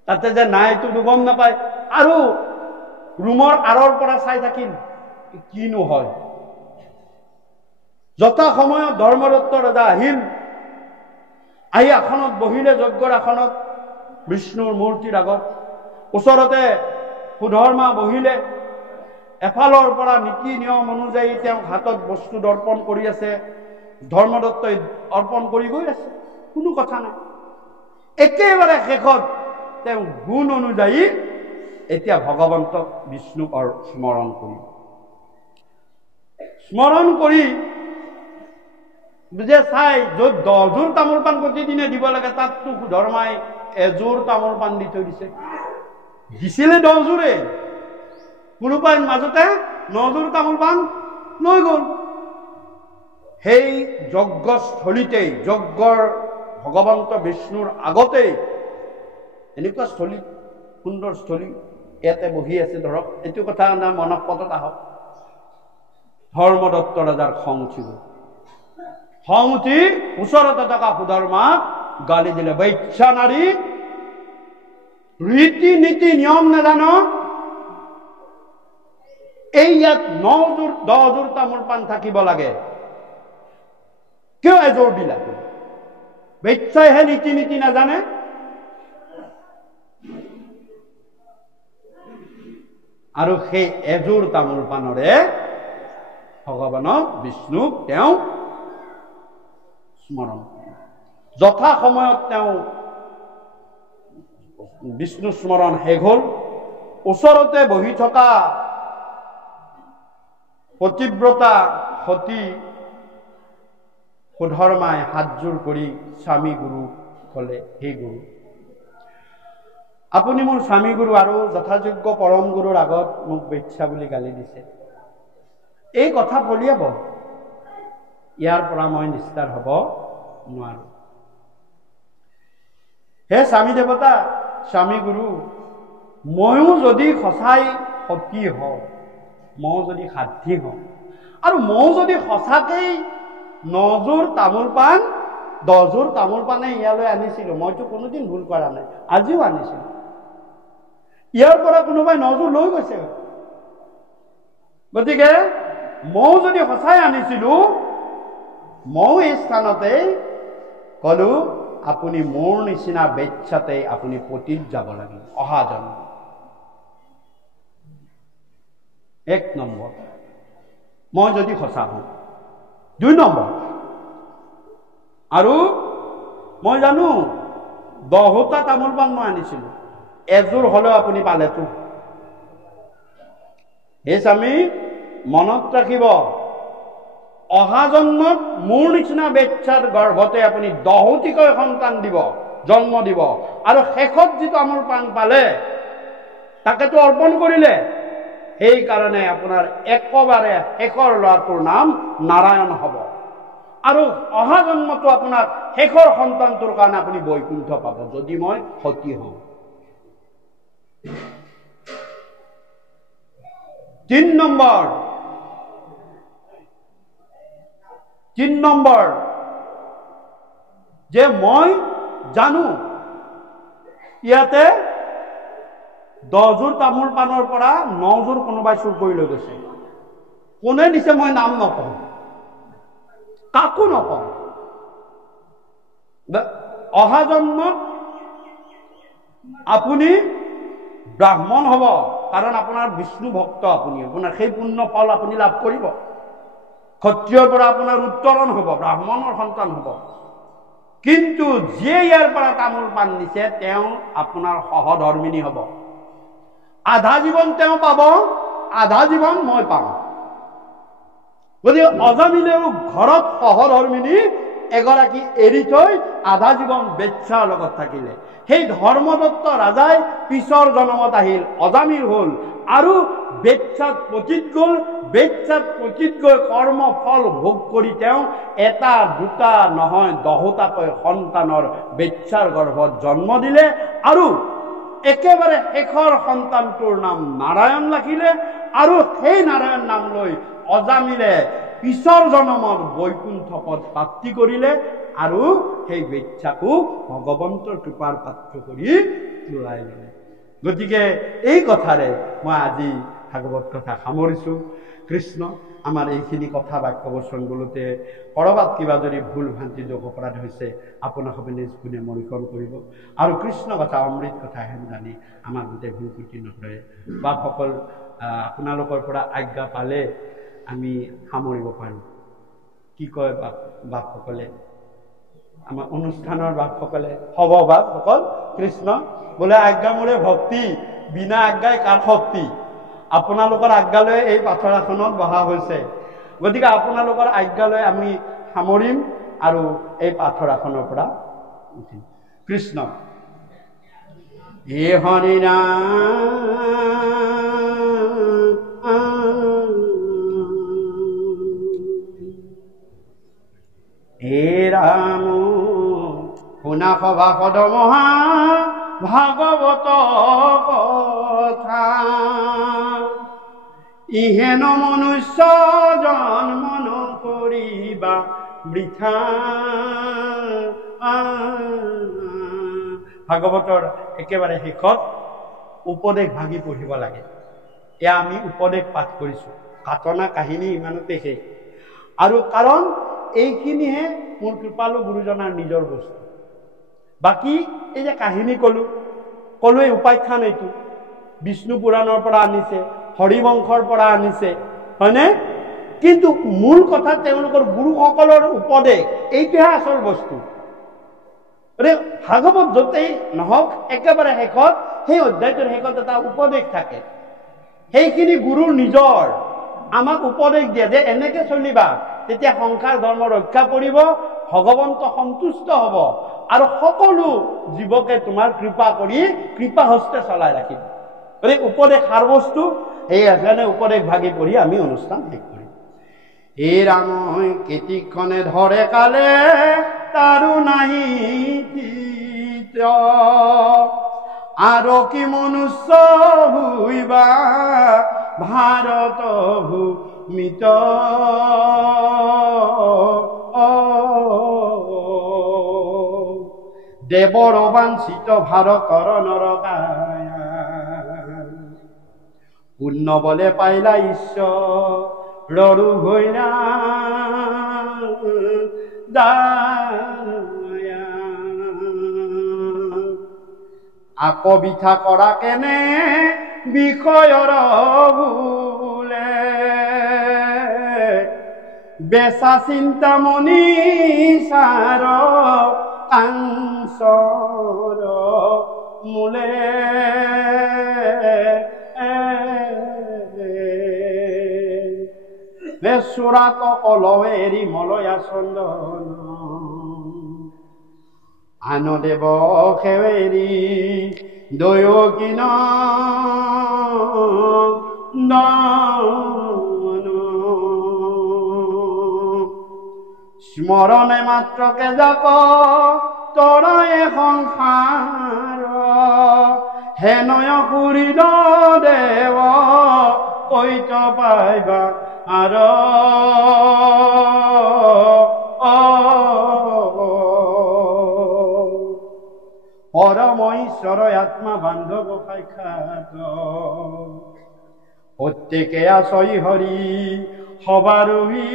তাতে যে নাইতো গম নাপায়। আৰু ৰুমৰ আঁৰৰ পৰা চাই থাকিল কিনো হয়। যথা সময়ত ধৰ্মদত্ত ৰজা আহিল, আহি আসনত বহিলে, যজ্ঞৰ আসনত বিষ্ণুৰ মূৰ্তিৰ আগত। ওচৰতে সুধৰ্মা বহিলে। এফালৰ পৰা নীতি নিয়ম অনুযায়ী তেওঁ হাতত বস্তু দৰ্পণ কৰি আছে, ধৰ্মদত্তই অৰ্পণ কৰি গৈ আছে, কোনো কথা নাই। একেবাৰে শেষত তেওঁ গুণ অনুযায়ী এতিয়া ভগৱন্তক বিষ্ণুক স্মৰণ কৰি যে চাই য'ত 10 যোৰ তামোল পাণ প্ৰতিদিনে দিব লাগে, তাততো সুধৰ্মাই 1 যোৰ তামোল পাণ দি থৈ দিছিলে 10 যোৰে। কোনোবাই মাজতে 9 যোৰ তামোল পাণ লৈ গ'ল। সেই যজ্ঞস্থলীতেই, যজ্ঞৰ ভগৱন্ত বিষ্ণুৰ আগতেই এনেকুৱা স্থলী, সুন্দৰ স্থলী, ইয়াতে বহি আছে ধৰক, এইটো কথা মনত পতত আহক। ধৰ্মদত্ত ৰজাৰ খং উঠি গ'ল। খং উঠি ওচৰতে থকা সুধৰ্মাক গালি দিলে, বৈচ্ছা নাৰী, ৰীতি নীতি নিয়ম নাজানো। এই ইয়াত 10 যোৰ তামোল পাণ থাকিব লাগে, কিয় 1 যোৰ দিলা? বৈচ্ছাইহে ৰীতি নীতি নাজানে। আৰু সেই 1 যোৰ তামোল পাণৰে ভগৱানক বিষ্ণুক তেওঁ স্মৰণ। যথা সময়ত তেওঁ বিষ্ণু স্মৰণ শেষ হ'ল। ওচৰতে বহি থকা পতিব্ৰতা সতী সুধৰ্মাই হাতযোৰ কৰি স্বামী গুৰু ক'লে, হে গুৰু, আপুনি মোৰ স্বামী গুৰু আৰু যথাযোগ্য পৰম গুৰুৰ আগত মোক বৈচ্ছা বুলি গালি দিছে। এই কথা পলিয়াব, ইয়াৰ পৰা মই নিস্তাৰ হ'ব নোৱাৰো। হে স্বামী দেৱতা, স্বামী গুৰু, ময়ো যদি সঁচাই সতী হওঁ, ময়ো যদি সাধ্বী হওঁ, আৰু ময়ো যদি সঁচাকেই 9 যোৰ তামোল পাণ, 10 যোৰ তামোল পাণে ইয়ালৈ আনিছিলো, মইতো কোনোদিন ভুল কৰা নাই, আজিও আনিছিলো, ইয়াৰ পৰা কোনোবাই 9 যোৰ লৈ গৈছে। গতিকে ময়ো যদি সঁচাই আনিছিলো, ময়ো এই স্থানতে কলো আপুনি মোৰ নিচিনা বেচ্ছাতে আপুনি পতিত যাব লাগিব অহা জন্ম। 1 নম্বৰ, মই যদি সঁচা হওঁ। 2 নম্বৰ, আৰু মই জানো 10টা তামোল পাণ মই আনিছিলো, 1 যোৰ হলেও আপুনি পালেতো। হে স্বামী, মনত ৰাখিব, অহা জন্মত মোৰ নিচিনা বেচ্ছাৰ গৰ্ভতে আপুনি 10টিকৈ সন্তান দিব, জন্ম দিব, আৰু শেষত যি তামোল পাণ পালে তাকেতো অৰ্পণ কৰিলে। সেইকাৰণে আপোনাৰ একেবাৰে শেষৰ ল'ৰাটোৰ নাম নাৰায়ণ হ'ব, আৰু অহা জন্মতো আপোনাৰ শেষৰ সন্তানটোৰ কাৰণে আপুনি বৈকুণ্ঠ পাব, যদি মই সতী হওঁ। 3 নম্বৰ, 3 নম্বৰ যে মই জানো ইয়াতে 10 যোৰ তামোল পাণৰ পৰা 9 যোৰ কোনোবাই চুৰ কৰি লৈ গৈছে। কোনে দিছে মই নাম নকওঁ, কাকো নকওঁ। অহা জন্মত আপুনি ব্ৰাহ্মণ হ'ব, কাৰণ আপোনাৰ বিষ্ণু ভক্ত, আপোনাৰ সেই পুণ্য ফল আপুনি লাভ কৰিব। ক্ষত্ৰিয়ৰ পৰা আপোনাৰ উত্তৰণ হ'ব, ব্ৰাহ্মণৰ সন্তান হ'ব। কিন্তু যিয়ে ইয়াৰ পৰা তামোল পাণ নিছে তেওঁ আপোনাৰ সহধৰ্মিনী হ'ব। আধা জীৱন তেওঁ পাব, আধা জীৱন মই পাম। গতিকে অজামিলেও ঘৰত সহধৰ্মিনী এগৰাকী এৰি থৈ আধা জীৱন বেচ্ছাৰ লগত থাকিলে। সেই ধৰ্মদত্ত ৰাজাই পিছৰ জন্মত আহিল, অজামিল হ'ল আৰু বেচ্ছাত পতিত গ'ল। বেচ্ছাত পতিত গৈ কৰ্ম ফল ভোগ কৰি তেওঁ এটা দুটা নহয় 10টাকৈ সন্তানৰ বেচ্ছাৰ গৰ্ভত জন্ম দিলে আৰু একেবাৰে শেষৰ সন্তানটোৰ নাম নাৰায়ণ ৰাখিলে। আৰু সেই নাৰায়ণ নাম লৈ অজামিলে পিছৰ জন্মত বৈকুণ্ঠ পদ প্ৰাপ্তি কৰিলে আৰু সেই বেচ্ছাকো ভগৱন্তৰ কৃপাৰ পাত্ৰ কৰি তোলাই দিলে। গতিকে এই কথাৰে মই আজি ভাগৱত কথা সামৰিছোঁ। কৃষ্ণ আমাৰ এইখিনি কথা বাক্য বচন বোলোতে কৰবাত কিবা যদি ভুল ভ্ৰান্তি দোষ অপৰাধ হৈছে আপোনালোকে নিজ গুণে মৰিকৰণ কৰিব আৰু কৃষ্ণ কথা অমৃত কথা হেন জানি আমাৰ গোটেই ভুল ত্ৰুটি নধৰে। বাপসকল আপোনালোকৰ পৰা আজ্ঞা পালে আমি সামৰিব পাৰোঁ। কি কয় বাপসকলে, আমাৰ অনুষ্ঠানৰ বাপসকলে? হ'ব বাপসকল, কৃষ্ণ বোলে আজ্ঞা মোৰে ভক্তি, বিনা আজ্ঞাই কাৰ শক্তি। আপোনালোকৰ আজ্ঞালৈ এই পাথৰ আসনত বহা হৈছে। গতিকে আপোনালোকৰ আজ্ঞালৈ আমি সামৰিম আৰু এই পাথৰ আসনৰ পৰা উঠিম। কৃষ্ণ হে হৰি হে ৰাম শুনা সভা পদমহা ভাগৱত কথা, ইহেন মনুষ্য জন্ম নকৰিবা বৃথা। ভাগৱতৰ একেবাৰে শেষত উপদেশ ভাগি পঢ়িব লাগে। এয়া আমি উপদেশ পাঠ কৰিছোঁ, ঘটনা কাহিনী ইমানতে শেষ। আৰু কাৰণ এইখিনিহে মোৰ কৃপালু গুৰুজনাৰ নিজৰ বস্তু। বাকী এই যে কাহিনী ক'লোৱে উপাখ্যান, এইটো বিষ্ণু পুৰাণৰ পৰা আনিছে, হৰিবংশৰ পৰা আনিছে, হয়নে? কিন্তু মূল কথা তেওঁলোকৰ গুৰুসকলৰ উপদেশ, এইটোহে আচল বস্তু। ভাগৱত য'তেই নহওক একেবাৰে শেষত সেই অধ্যায়টোৰ শেষত এটা উপদেশ থাকে। সেইখিনি গুৰুৰ নিজৰ আমাক উপদেশ দিয়ে যে এনেকে চলিবা, তেতিয়া সংসাৰ ধৰ্ম ৰক্ষা কৰিব, ভগৱন্ত সন্তুষ্ট হ'ব আৰু সকলো জীৱকে তোমাৰ কৃপা কৰি কৃপা হস্তে চলাই ৰাখিব। গতিকে উপদেশ সাৰ বস্তু, সেই কাৰণে উপদেশ ভাগি পঢ়ি আমি অনুষ্ঠান শেষ কৰিম। হে ৰাম কেতিকখনে ধৰে কালে তাৰো নাহি আৰু কি মনুষ্য হুইবা ভাৰত ভূমিত। দেৱৰ বাঞ্ছিত ভাৰতৰ নৰকায়া, পুণ্য বলে পাইলা ঈশ্বৰৰো হৈলা দায়া। আকৌ বিঠা কৰা কেনে বিষয়ৰ ভুলে, বেচা চিন্তামণি সাৰ কাঞ্চৰ মূলে। চূড়াত কলৱেৰি মলয়া চন্দন, আন দেৱ সেৱেৰি দয়কিন স্মৰণে মাত্ৰকে যাক তৰায়ে সংসাৰ, হেনয় সুৰিল দেৱ কৈত পাইবা আৰু ঈশ্বৰ আত্মা বান্ধৱ সাক্ষাৎ প্ৰত্যেকে আছই হৰি সবাৰোহী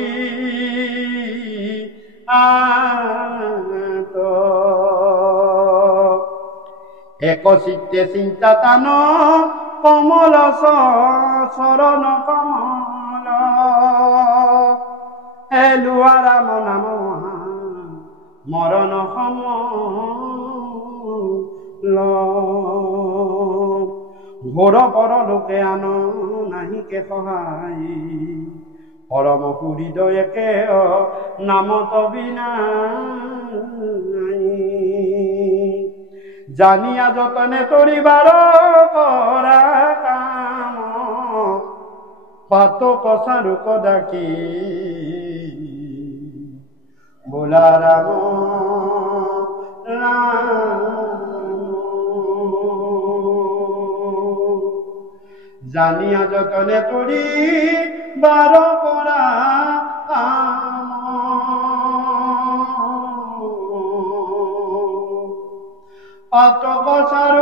একচিত্তে চিন্তাতান কমল চৰণ কমল এলুৱা ৰাম নাম মৰণ সমল ঘোৰ পৰলোকে আন নাহিকে সহায় পৰম হৃদয়কে নামত বিনাই জানিয়া যতনে তৰিবাৰ কৰা কাম পাত কছাৰু কদাকি বোলা ৰাম জানিয়া যতনে তৰিবাৰ কৰা কাম পাত কছাৰু